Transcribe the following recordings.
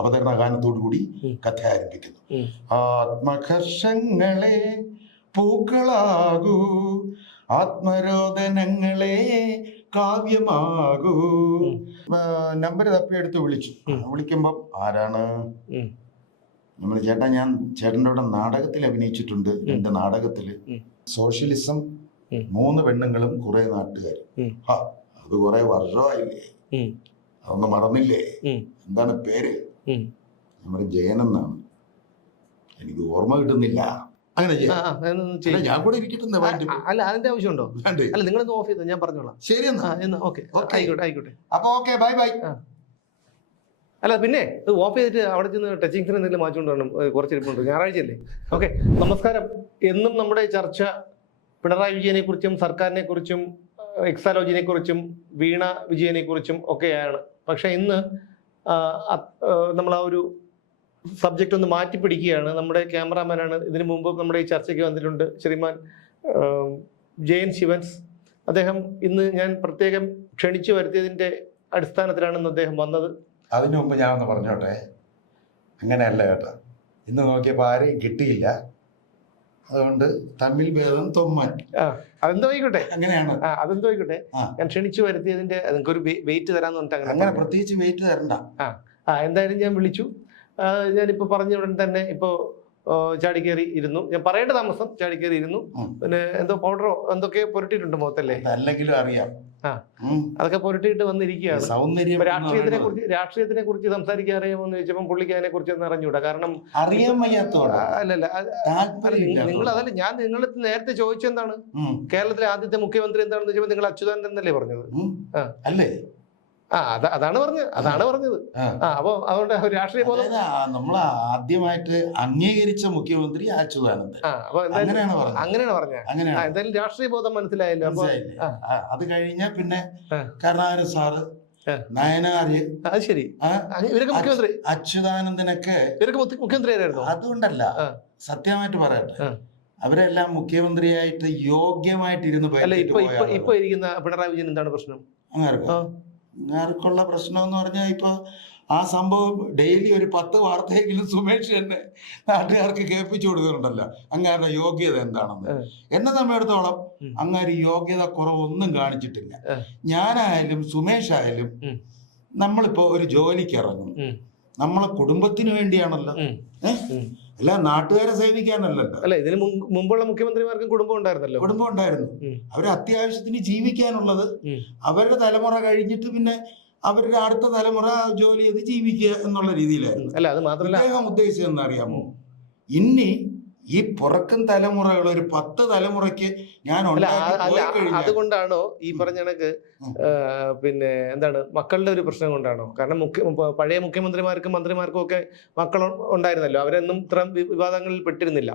അവതരണ ഗാനത്തോടു കൂടി കഥ ആരംഭിക്കുന്നു. ആത്മകർഷങ്ങളെ പൂക്കളാകൂ, ആത്മരോദനങ്ങളെ കാവ്യമാകൂ. നമ്പർ തപ്പിയെടുത്ത് വിളിച്ചു. വിളിക്കുമ്പം ആരാണ്? നമ്മൾ ചേട്ടാ, ഞാൻ ചേട്ടൻ്റെ കൂടെ നാടകത്തിൽ അഭിനയിച്ചിട്ടുണ്ട്. എന്റെ നാടകത്തില് സോഷ്യലിസം, 3 പെണ്ണുങ്ങളും കുറെ നാട്ടുകാരും. അത് കുറെ വർഷമായില്ലേ, അതൊന്നും മറന്നില്ലേ? എന്താണ് പേര്? നമ്മുടെ ജയനെന്നാണ്. എനിക്ക് ഓർമ്മ കിട്ടുന്നില്ല. അങ്ങനെ ഞാൻ കൂടെ ഇരിക്കട്ടെ. അല്ല, അതിന്റെ ആവശ്യമുണ്ടോ? അല്ല, നിങ്ങളൊന്ന് ഓഫ് ചെയ്തോ, ഞാൻ പറഞ്ഞോളാം. ശരി എന്നാ. ആയിക്കോട്ടെ. അപ്പൊ ഓക്കെ, ബൈ ബൈ. അല്ല, പിന്നെ ഓഫ് ചെയ്തിട്ട് അവിടെ ചെന്ന് ടച്ചിങ്സിന് എന്തെങ്കിലും മാറ്റിക്കൊണ്ട് വരണം. കുറച്ചിരിപ്പുണ്ട്, ഞായറാഴ്ചയല്ലേ. ഓക്കെ, നമസ്കാരം. എന്നും നമ്മുടെ ചർച്ച പിണറായി വിജയനെ കുറിച്ചും സർക്കാരിനെ കുറിച്ചും എക്സാലോജിനെ കുറിച്ചും വീണ വിജയനെ കുറിച്ചും ഒക്കെയാണ്. പക്ഷെ ഇന്ന് നമ്മൾ ആ ഒരു സബ്ജക്റ്റ് ഒന്ന് മാറ്റി പിടിക്കുകയാണ്. നമ്മുടെ ക്യാമറാമാനാണ് ഇതിനു മുമ്പ് നമ്മുടെ ഈ ചർച്ചയ്ക്ക് വന്നിട്ടുണ്ട്, ശ്രീമാൻ ജയൻ ശിവൻസ്. അദ്ദേഹം ഇന്ന് ഞാൻ പ്രത്യേകം ക്ഷണിച്ചു വരുത്തിയതിന്റെ അടിസ്ഥാനത്തിലാണ് ഇന്ന് അദ്ദേഹം വന്നത്. അതിനു മുമ്പ് ഞാൻ ഒന്ന് പറഞ്ഞോട്ടെ, അങ്ങനെയല്ല കേട്ടോ. ഇന്ന് നോക്കിയപ്പോൾ ആരെയും കിട്ടിയില്ല, അതുകൊണ്ട് തമ്മിൽ ഭേദം തൊമ്മൻ. അതെന്തോ ആയിക്കോട്ടെ, അങ്ങനെയാണ്. അതെന്തോ ആയിക്കോട്ടെ. ഞാൻ ക്ഷണിച്ചു വരുത്തിയതിന്റെ നിങ്ങൾക്കൊരു വെയിറ്റ് തരാന്ന് പറഞ്ഞിട്ട് അങ്ങനെ പ്രത്യേകിച്ച് വെയിറ്റ് തരണ്ട. എന്തായാലും ഞാൻ വിളിച്ചു. ഞാനിപ്പോ പറഞ്ഞ ഉടൻ തന്നെ ഇപ്പോ ചാടിക്കേറി ഇരുന്നു. ഞാൻ പറയേണ്ട താമസം ചാടിക്കേറി ഇരുന്നു. പിന്നെ എന്തോ പൗഡറോ എന്തൊക്കെ പുരട്ടിയിട്ടുണ്ട് മുഖത്തല്ലേ? അല്ലെങ്കിലും അറിയാം. അതൊക്കെ പുരട്ടിയിട്ട് വന്നിരിക്കുകയാണ്. സൗന്ദര്യം. രാഷ്ട്രീയത്തിനെ കുറിച്ച് സംസാരിക്കാൻ അറിയാമെന്ന് ചോദിച്ചപ്പോൾ പുള്ളിക്ക് അതിനെ കുറിച്ച് ഒന്നും അറിഞ്ഞൂടാ. കാരണം അറിയാൻ വയ്യാത്തോടെ. അല്ലല്ല, നിങ്ങൾ അതല്ല, ഞാൻ നിങ്ങൾ നേരത്തെ ചോദിച്ചെന്താണ് കേരളത്തിലെ ആദ്യത്തെ മുഖ്യമന്ത്രി എന്താണെന്ന് ചോദിച്ചപ്പോൾ നിങ്ങൾ അച്യുതാനന്ദൻ എന്നല്ലേ പറഞ്ഞത്? അല്ലേ? അതാണ് പറഞ്ഞത്. അപ്പൊ അതുകൊണ്ട് രാഷ്ട്രീയ ബോധം നമ്മൾ ആദ്യമായിട്ട് അംഗീകരിച്ച മുഖ്യമന്ത്രി അച്യുതാനന്ദൻ. അങ്ങനെയാണ് പറഞ്ഞത്. എന്തായാലും രാഷ്ട്രീയ ബോധം മനസ്സിലായല്ലോ. അത് കഴിഞ്ഞ പിന്നെ കരുണാകരൻ സാറ്, നയനാര്. അത് ശരി, ഇവരൊക്കെ മുഖ്യമന്ത്രി. അച്യുതാനന്ദനൊക്കെ ഇവരൊക്കെ മുഖ്യമന്ത്രി ആയിരുന്നു. അതുകൊണ്ടല്ല, സത്യമായിട്ട് പറയട്ടെ, അവരെല്ലാം മുഖ്യമന്ത്രിയായിട്ട് യോഗ്യമായിട്ട് ഇരുന്ന്. ഇപ്പൊ ഇരിക്കുന്ന പിണറായി വിജയൻ എന്താണ് പ്രശ്നം? അങ്ങനെയുള്ള പ്രശ്നം എന്ന് പറഞ്ഞാൽ ഇപ്പൊ ആ സംഭവം ഡെയിലി ഒരു 10 വാർത്തയെങ്കിലും സുമേഷ് തന്നെ നാട്ടുകാർക്ക് കേൾപ്പിച്ചു കൊടുക്കുന്നുണ്ടല്ലോ അങ്ങാരുടെ യോഗ്യത എന്താണെന്ന്. എന്നെ സംബന്ധിച്ചിടത്തോളം അങ്ങാര് യോഗ്യത കുറവൊന്നും കാണിച്ചിട്ടില്ല. ഞാനായാലും സുമേഷ് ആയാലും നമ്മളിപ്പോ ഒരു ജോലിക്ക് ഇറങ്ങും, നമ്മളെ കുടുംബത്തിന് വേണ്ടിയാണല്ലോ, അല്ല നാട്ടുകാരെ സേവിക്കാനല്ലല്ലോ. അല്ല, ഇതിന് മുമ്പുള്ള മുഖ്യമന്ത്രിമാർക്കും കുടുംബം ഉണ്ടായിരുന്നല്ലോ. കുടുംബം ഉണ്ടായിരുന്നു. അവര് അത്യാവശ്യത്തിന് ജീവിക്കാനുള്ളത് അവരുടെ തലമുറ കഴിഞ്ഞിട്ട് പിന്നെ അവരുടെ അടുത്ത തലമുറ ജോലി ചെയ്ത് ജീവിക്കുക എന്നുള്ള രീതിയിലായിരുന്നു. അല്ല, അത് മാത്രമല്ല അദ്ദേഹം ഉദ്ദേശിച്ചതെന്ന് അറിയാമോ? ഇനി ഈ പുറക്കൻ തലമുറകൾ ഒരു 10 തലമുറയ്ക്ക് ഞാൻ അതുകൊണ്ടാണോ ഈ പറഞ്ഞ കണക്ക് പിന്നെ എന്താണ് മക്കളുടെ ഒരു പ്രശ്നം കൊണ്ടാണോ? കാരണം പഴയ മുഖ്യമന്ത്രിമാർക്കും മന്ത്രിമാർക്കും ഒക്കെ മക്കൾ ഉണ്ടായിരുന്നല്ലോ, അവരൊന്നും ഇത്തരം വിവാദങ്ങളിൽ പെട്ടിരുന്നില്ല.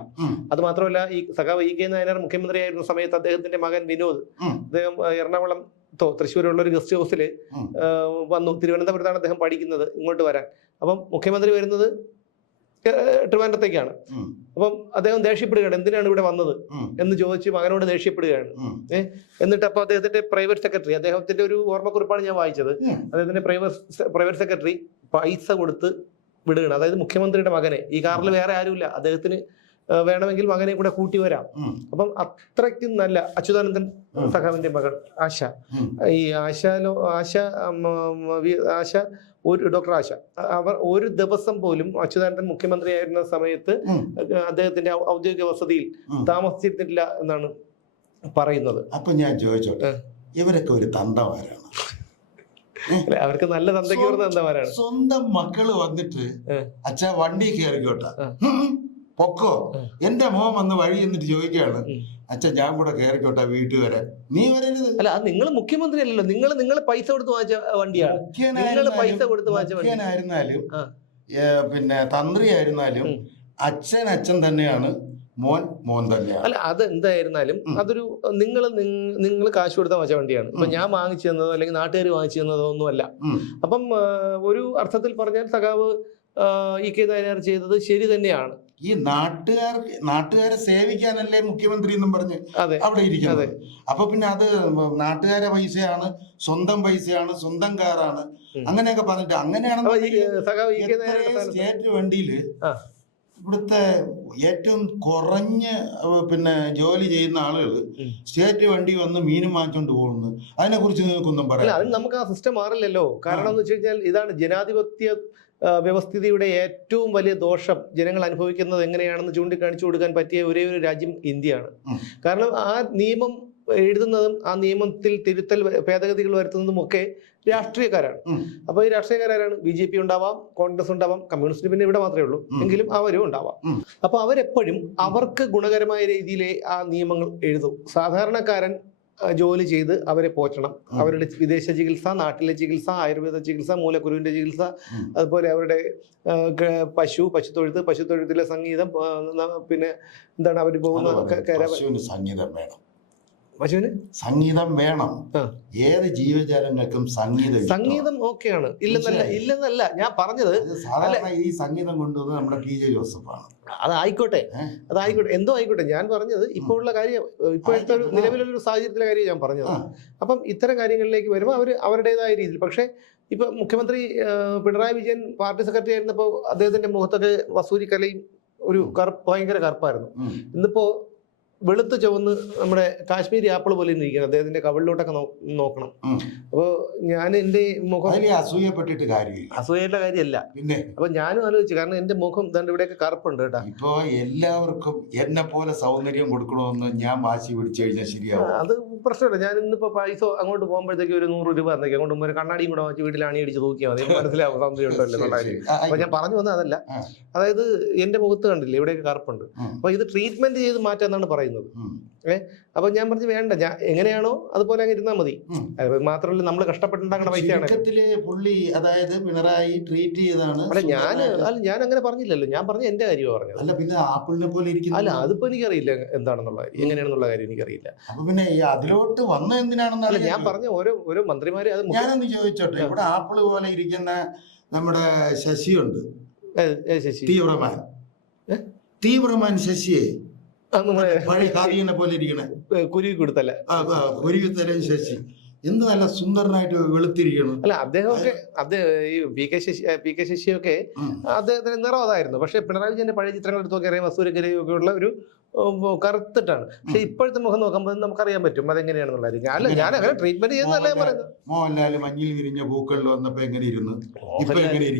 അത് മാത്രമല്ല, ഈ സഖാവ് ഇ കെ നായനാർ മുഖ്യമന്ത്രിയായിരുന്ന സമയത്ത് അദ്ദേഹത്തിന്റെ മകൻ വിനോദ്, അദ്ദേഹം എറണാകുളം തൃശ്ശൂരുള്ള ഒരു ഗസ്റ്റ് ഹൗസിൽ വന്നു. തിരുവനന്തപുരത്താണ് അദ്ദേഹം പഠിക്കുന്നത്, ഇങ്ങോട്ട് വരാൻ. അപ്പം മുഖ്യമന്ത്രി വരുന്നത് ട്രിവാൻഡ്രത്തേക്കാണ്. അപ്പം അദ്ദേഹം ദേഷ്യപ്പെടുകയാണ്, എന്തിനാണ് ഇവിടെ വന്നത് എന്ന് ചോദിച്ച് മകനോട് ദേഷ്യപ്പെടുകയാണ്. എന്നിട്ട് അപ്പൊ അദ്ദേഹത്തിന്റെ പ്രൈവറ്റ് സെക്രട്ടറി, അദ്ദേഹത്തിന്റെ ഒരു ഓർമ്മക്കുറിപ്പാണ് ഞാൻ വായിച്ചത്, അദ്ദേഹത്തിന്റെ പ്രൈവറ്റ് സെക്രട്ടറി പൈസ കൊടുത്ത് വിടുകയാണ്. അതായത് മുഖ്യമന്ത്രിയുടെ മകനെ, ഈ കാറിൽ വേറെ ആരുമില്ല, അദ്ദേഹത്തിന് വേണമെങ്കിൽ മകനെ കൂടെ കൂട്ടി വരാം. അപ്പം അത്രയ്ക്കും നല്ല അച്യുതാനന്ദൻ സഖാവിന്റെ മകൾ ആശ, ഈ ആശ ഡോക്ടർ ആശ, അവർ ഒരു ദിവസം പോലും അച്യുതാനന്ദൻ മുഖ്യമന്ത്രിയായിരുന്ന സമയത്ത് അദ്ദേഹത്തിന്റെ ഔദ്യോഗിക വസതിയിൽ താമസിച്ചിട്ടില്ല എന്നാണ് പറയുന്നത്. അപ്പൊ ഞാൻ ചോദിച്ചോട്ടെ, ഇവരൊക്കെ ഒരു തന്തമാരാണ്? അവർക്ക് നല്ല തന്തയ്ക്ക് തന്തമാരാണ്. സ്വന്തം മക്കള് വന്നിട്ട് അച്ഛാ വണ്ടി കയറിക്കോട്ടെ, പൊക്കോ, എന്റെ മോൻ വന്ന് വഴി എന്നിട്ട് ചോദിക്കുകയാണ്, അച്ഛൻ ഞാൻ കൂടെ കയറിക്കോട്ടെ വീട്ടിൽ വരാൻ, നീ വരരുത്. അല്ല, അത് നിങ്ങൾ മുഖ്യമന്ത്രി അല്ലല്ലോ, നിങ്ങൾ പൈസ കൊടുത്ത് വാങ്ങിച്ച വണ്ടിയാണ്. പൈസ കൊടുത്ത് വാങ്ങിച്ച മുഖ്യനായിരുന്നാലും പിന്നെ തന്ത്രി ആയിരുന്നാലും അച്ഛൻ തന്നെയാണ്, മോൻ തന്നെയാണ്. അല്ല, അത് എന്തായിരുന്നാലും അതൊരു നിങ്ങൾ കാശ് കൊടുത്ത വാങ്ങിച്ച വണ്ടിയാണ്. ഇപ്പൊ ഞാൻ വാങ്ങിച്ചു തന്നതോ അല്ലെങ്കിൽ നാട്ടുകാർ വാങ്ങിച്ചു തന്നതോ ഒന്നുമല്ല. അപ്പം ഒരു അർത്ഥത്തിൽ പറഞ്ഞാൽ സഖാവ് ഇ കെ നായനാർ ചെയ്തത് ശരി തന്നെയാണ്. ഈ നാട്ടുകാരെ സേവിക്കാനല്ലേ മുഖ്യമന്ത്രി എന്നും പറഞ്ഞ് അതെ അവിടെ ഇരിക്കുന്നത്. അപ്പൊ പിന്നെ അത് നാട്ടുകാരെ പൈസയാണ്, സ്വന്തം പൈസയാണ്, സ്വന്തം കാറാണ്, അങ്ങനെയൊക്കെ പറഞ്ഞിട്ട് അങ്ങനെയാണെന്നുണ്ടെങ്കിൽ സ്റ്റേറ്റ് വണ്ടിയില് ഇവിടുത്തെ ഏറ്റവും കുറഞ്ഞ പിന്നെ ജോലി ചെയ്യുന്ന ആളുകൾ സ്റ്റേറ്റ് വണ്ടി വന്ന് മീനും വാങ്ങിച്ചോണ്ട് പോകുന്നു. അതിനെ കുറിച്ച് നിങ്ങൾക്കൊന്നും പറയാം? അത് നമുക്ക് ആ സിസ്റ്റം മാറില്ലല്ലോ. കാരണം എന്ന് വെച്ച് കഴിഞ്ഞാൽ ഇതാണ് ജനാധിപത്യ വ്യവസ്ഥിതിയുടെ ഏറ്റവും വലിയ ദോഷം ജനങ്ങൾ അനുഭവിക്കുന്നത് എങ്ങനെയാണെന്ന് ചൂണ്ടിക്കാണിച്ചു കൊടുക്കാൻ പറ്റിയ ഒരേ ഒരു രാജ്യം ഇന്ത്യയാണ്. കാരണം ആ നിയമം എഴുതുന്നതും ആ നിയമത്തിൽ തിരുത്തൽ ഭേദഗതികൾ വരുത്തുന്നതും ഒക്കെ രാഷ്ട്രീയക്കാരാണ്. അപ്പൊ ഈ രാഷ്ട്രീയക്കാരാണ് BJP ഉണ്ടാവാം, കോൺഗ്രസ് ഉണ്ടാവാം, കമ്മ്യൂണിസ്റ്റ് പിന്നെ ഇവിടെ മാത്രമേ ഉള്ളൂ, എങ്കിലും അവരും ഉണ്ടാവാം. അപ്പൊ അവരെപ്പോഴും അവർക്ക് ഗുണകരമായ രീതിയിലെ ആ നിയമങ്ങൾ എഴുതും. സാധാരണക്കാരൻ ജോലി ചെയ്ത് അവരെ പോറ്റണം. അവരുടെ വിദേശ ചികിത്സ, നാട്ടിലെ ചികിത്സ, ആയുർവേദ ചികിത്സ, മൂലക്കുരുവിന്റെ ചികിത്സ, അതുപോലെ അവരുടെ പശുത്തൊഴുത്തിലെ സംഗീതം, പിന്നെ എന്താണ് അവർ പോകുന്ന സംഗീതം വേണം. പശുവിന് സംഗീതം വേണം. ഏത് ജീവജാലങ്ങൾക്കും സംഗീതം ഓക്കെയാണ്, ഇല്ലെന്നല്ല ഞാൻ പറഞ്ഞത്. സാധാരണ ഈ സംഗീതം കൊണ്ടുവന്നത് നമ്മുടെ PJ ജോസഫാണ്. അതായിക്കോട്ടെ, എന്തോ ആയിക്കോട്ടെ. ഞാൻ പറഞ്ഞത് ഇപ്പോഴുള്ള കാര്യം, ഇപ്പോഴത്തെ നിലവിലുള്ള സാഹചര്യത്തിലെ കാര്യം ഞാൻ പറഞ്ഞത്. അപ്പം ഇത്തരം കാര്യങ്ങളിലേക്ക് വരുമ്പോൾ അവരുടേതായ രീതിയിൽ. പക്ഷേ ഇപ്പൊ മുഖ്യമന്ത്രി പിണറായി വിജയൻ പാർട്ടി സെക്രട്ടറി ആയിരുന്നപ്പോൾ അദ്ദേഹത്തിന്റെ മുഖത്തൊക്കെ വസൂരിക്കലയും ഒരു ഭയങ്കര കറുപ്പായിരുന്നു. ഇന്നിപ്പോ വെളുത്ത് ചുവന്ന് നമ്മുടെ കാശ്മീരി ആപ്പിൾ പോലെ ഇരിക്കുന്നത്. അദ്ദേഹത്തിന്റെ കവിളിലോട്ടൊക്കെ നോക്കണം. അപ്പൊ ഞാൻ എന്റെ മുഖം അസൂയപ്പെട്ടിട്ട് കാര്യമില്ല, അസൂയയുടെ കാര്യമല്ല. പിന്നെ അപ്പൊ ഞാനും ആലോചിച്ചു, കാരണം എന്റെ മുഖം ദണ്ട് ഇവിടെയൊക്കെ കറുപ്പുണ്ട് കേട്ടോ. ഇപ്പൊ എല്ലാവർക്കും എന്നെ പോലെ സൗന്ദര്യം കൊടുക്കണമെന്ന് ഞാൻ വാശി പിടിച്ചു കഴിഞ്ഞാൽ ശരിയാവും. അത് പ്രശ്നമില്ല. ഞാൻ ഇന്നിപ്പോ പൈസ അങ്ങോട്ട് പോകുമ്പോഴത്തേക്ക് ഒരു 100 രൂപ എന്നൊക്കെ അങ്ങോട്ട് ഒരു കണ്ണാടിയും കൂടെ വെച്ച് വീട്ടിൽ അണിയടിച്ച് നോക്കിയാൽ മതി, മനസ്സിലാവും സൗന്ദര്യം ഉണ്ടല്ലോ. അപ്പൊ ഞാൻ പറഞ്ഞു വന്നത് അതല്ല. അതായത് എന്റെ മുഖത്ത് കണ്ടില്ലേ ഇവിടെയൊക്കെ കറുപ്പുണ്ട്. അപ്പൊ ഇത് ട്രീറ്റ്മെന്റ് ചെയ്ത് മാറ്റാന്നാണ് പറയുന്നത്. അപ്പൊ ഞാൻ പറഞ്ഞു വേണ്ട, ഞാൻ എങ്ങനെയാണോ അതുപോലെ അങ്ങ് ഇരുന്നാൽ മതി. മാത്രമല്ല നമ്മൾ കഷ്ടപ്പെട്ടുണ്ടാക്കുന്ന പൈസയാണ്. പുള്ളി അതായത് പിണറായി ട്രീറ്റ് ചെയ്താണ്. അല്ല ഞാൻ അങ്ങനെ പറഞ്ഞില്ലല്ലോ. ഞാൻ പറഞ്ഞ എന്റെ കാര്യമാണ് പറഞ്ഞത്. അല്ല പിന്നെ ആപ്പിളിനെ പോലെ ഇരിക്കുന്നു. അല്ല അതിപ്പോ എനിക്കറിയില്ല എന്താണെന്നുള്ള എങ്ങനെയാണെന്നുള്ള കാര്യം എനിക്കറിയില്ല. അപ്പൊ പിന്നെ അതിലോട്ട് വന്ന എന്തിനാണെന്നല്ല ഞാൻ പറഞ്ഞ ഓരോ മന്ത്രിമാര്. അത് ഞാനൊന്ന് ചോദിച്ചോട്ടെ, ഇവിടെ ആപ്പിള് പോലെ ഇരിക്കുന്ന നമ്മുടെ ശശിയുണ്ട്, തീവ്രമാൻ ശശിയെ പഴയ കാവ്യനെ പോലെ ഇരിക്കണേ, കുരുവി കൊടുത്തല്ല കുരുവിത്തല ശശി എന്ത് നല്ല സുന്ദരനായിട്ട് വെളുത്തിരിക്കണം. അല്ല അദ്ദേഹമൊക്കെ ഈ പി കെ ശശിയൊക്കെ അദ്ദേഹത്തിന് നിറം അതായിരുന്നു. പക്ഷെ പിണറായി വിജയന്റെ പഴയ ചിത്രങ്ങൾ എടുത്ത് നോക്കിയാൽ വസൂരക്കരയും ഒക്കെ ഉള്ള ഒരു കറുത്തിട്ടാണ്. പക്ഷെ ഇപ്പോഴത്തെ മുഖം നോക്കുമ്പോൾ നമുക്കറിയാൻ പറ്റും അതെങ്ങനെയാണെന്നുള്ള കാര്യം. ഞാൻ അങ്ങനെ ട്രീറ്റ്മെന്റ് ചെയ്യുന്നതല്ല ഞാൻ പറയുന്നത്. മോഹൻലാൽ മഞ്ഞിൽ വിരിഞ്ഞ പൂക്കളിൽ വന്നപ്പോ എങ്ങനെ ഇരുന്നു,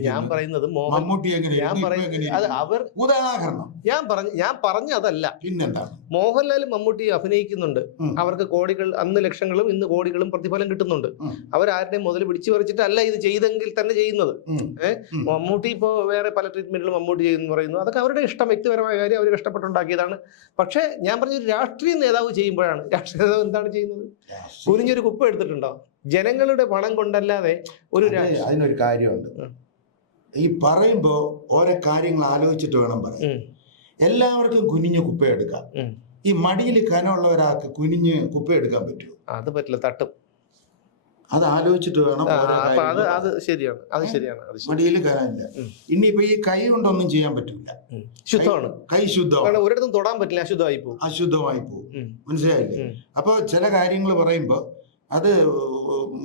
ഞാൻ പറയുന്നത് മമ്മൂട്ടി ഞാൻ പറഞ്ഞ അതല്ല. പിന്നെന്താ, മോഹൻലാലും മമ്മൂട്ടി അഭിനയിക്കുന്നുണ്ട്, അവർക്ക് കോടികൾ, അന്ന് ലക്ഷങ്ങളും ഇന്ന് കോടികളും പ്രതിഫലം കിട്ടുന്നുണ്ട്. അവരാരുടെയും മുതൽ പിടിച്ചു പറിച്ചിട്ടല്ല ഇത് ചെയ്തെങ്കിൽ തന്നെ ചെയ്യുന്നത്. മമ്മൂട്ടി ഇപ്പോ വേറെ പല ട്രീറ്റ്മെന്റുകളും മമ്മൂട്ടി ചെയ്യുന്നു പറയുന്നു, അതൊക്കെ അവരുടെ ഇഷ്ടം, വ്യക്തിപരമായ കാര്യം, അവർ കഷ്ടപ്പെട്ടുണ്ടാക്കിയതാണ്. പക്ഷെ ഞാൻ പറഞ്ഞൊരു രാഷ്ട്രീയ നേതാവ് ചെയ്യുമ്പോഴാണ്, രാഷ്ട്രീയ നേതാവ് എന്താണ് ചെയ്യുന്നത്? കുനിഞ്ഞൊരു കുപ്പ എടുത്തിട്ടുണ്ടോ? ജനങ്ങളുടെ പണം കൊണ്ടല്ലാതെ ഒരു അതിനൊരു കാര്യമുണ്ട്. ഈ പറയുമ്പോ ഓരോ കാര്യങ്ങൾ ആലോചിച്ചിട്ട് വേണം പറയാൻ. എല്ലാവർക്കും കുനിഞ്ഞ് കുപ്പ എടുക്കാം. ഈ മടിയിൽ കനമുള്ള ഒരാൾക്ക് കുനിഞ്ഞ് കുപ്പ എടുക്കാൻ പറ്റുമോ? അത് പറ്റില്ല, തട്ടും. അത് ആലോചിച്ചിട്ട് വേണം. അത് ശരിയാണ്, അത് ശരിയാണ്. മടിയിൽ കനമില്ല. ഇനിയിപ്പോ ഈ കൈ കൊണ്ടൊന്നും ചെയ്യാൻ പറ്റില്ല, ശുദ്ധമാണ്, കൈ ശുദ്ധമാണ്, ഒരിടത്തും തൊടാൻ പറ്റില്ല, അശുദ്ധമായി പോകും. മനസ്സിലായില്ലേ? അപ്പൊ ചില കാര്യങ്ങൾ പറയുമ്പോ അത്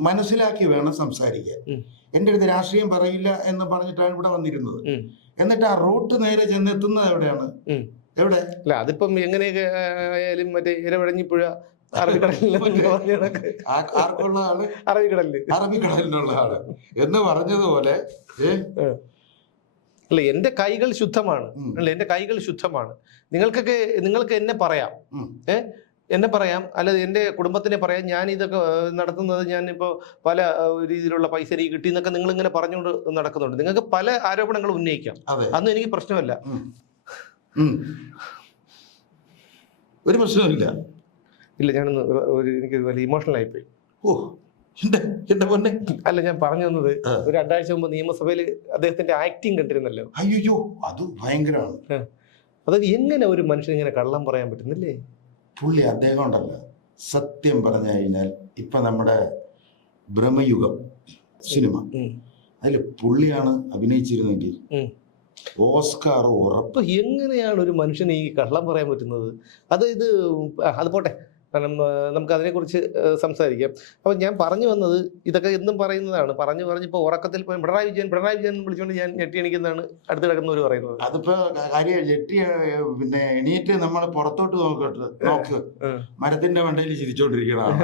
മനസ്സിലാക്കി വേണം സംസാരിക്കാൻ. എന്റെ അടുത്ത് രാഷ്ട്രീയം പറയില്ല എന്ന് പറഞ്ഞിട്ടാണ് ഇവിടെ വന്നിരുന്നത്. എന്നിട്ട് ആ റൂട്ട് നേരെ ചെന്നെത്തുന്നത് എവിടെയാണ്? എവിടെ? അല്ല അതിപ്പം എങ്ങനെയൊക്കെ ആയാലും മറ്റേ ഇരവിഴഞ്ഞിപ്പുഴ അറബിക്കടലിനുള്ള ആള് എന്ന് പറഞ്ഞതുപോലെ അല്ല എന്റെ കൈകൾ ശുദ്ധമാണ്, എന്റെ കൈകൾ ശുദ്ധമാണ്. നിങ്ങൾക്ക് എന്നെ പറയാം, എന്നെ പറയാം, അല്ലാതെ എന്റെ കുടുംബത്തിനെ പറയാം. ഞാൻ ഇതൊക്കെ നടത്തുന്നത് ഞാനിപ്പോ പല രീതിയിലുള്ള പൈസ എനിക്ക് കിട്ടി എന്നൊക്കെ നിങ്ങൾ ഇങ്ങനെ പറഞ്ഞുകൊണ്ട് നടക്കുന്നുണ്ട്. നിങ്ങൾക്ക് പല ആരോപണങ്ങൾ ഉന്നയിക്കാം, അതൊന്നും എനിക്ക് പ്രശ്നമല്ല. ഒരു പ്രശ്നമില്ല. ഇല്ല, ഞാനൊന്ന് എനിക്ക് വലിയ ഇമോഷണൽ ആയിപ്പോയി. അല്ല ഞാൻ പറഞ്ഞു തന്നത്, ഒരു 2 ആഴ്ച മുമ്പ് നിയമസഭയിൽ അദ്ദേഹത്തിന്റെ ആക്ടിങ് കണ്ടിരുന്നല്ലോ. അയ്യോ അത് ഭയങ്കരമാണ്. അതായത് എങ്ങനെ ഒരു മനുഷ്യൻ ഇങ്ങനെ കള്ളം പറയാൻ പറ്റുന്നില്ലേ? പുള്ളി അദ്ദേഹം ഉണ്ടല്ല, സത്യം പറഞ്ഞു കഴിഞ്ഞാൽ ഇപ്പൊ നമ്മുടെ ബ്രഹ്മയുഗം സിനിമ, അതിൽ പുള്ളിയാണ് അഭിനയിച്ചിരുന്നെങ്കിൽ ഓസ്കാർ ഉറപ്പ്. അപ്പൊ എങ്ങനെയാണ് ഒരു മനുഷ്യന് ഈ കള്ളം പറയാൻ പറ്റുന്നത്? അത് പോട്ടെ, കാരണം നമുക്ക് അതിനെക്കുറിച്ച് സംസാരിക്കാം. അപ്പം ഞാൻ പറഞ്ഞു വന്നത്, ഇതൊക്കെ എന്നും പറയുന്നതാണ്. പറഞ്ഞിപ്പോൾ ഉറക്കത്തിൽ പോയി പിണറായി വിജയൻ വിളിച്ചുകൊണ്ട് ഞാൻ ഞെട്ടി എണീക്കുന്നതാണ് അടുത്ത് കിടക്കുന്നവർ പറയുന്നത്. അതിപ്പോ കാര്യം ഞെട്ടി പിന്നെ എണീറ്റ് നമ്മൾ പുറത്തോട്ട് നോക്ക്, മരത്തിന്റെ മണ്ടയിൽ ചിരിച്ചോണ്ടിരിക്കണം,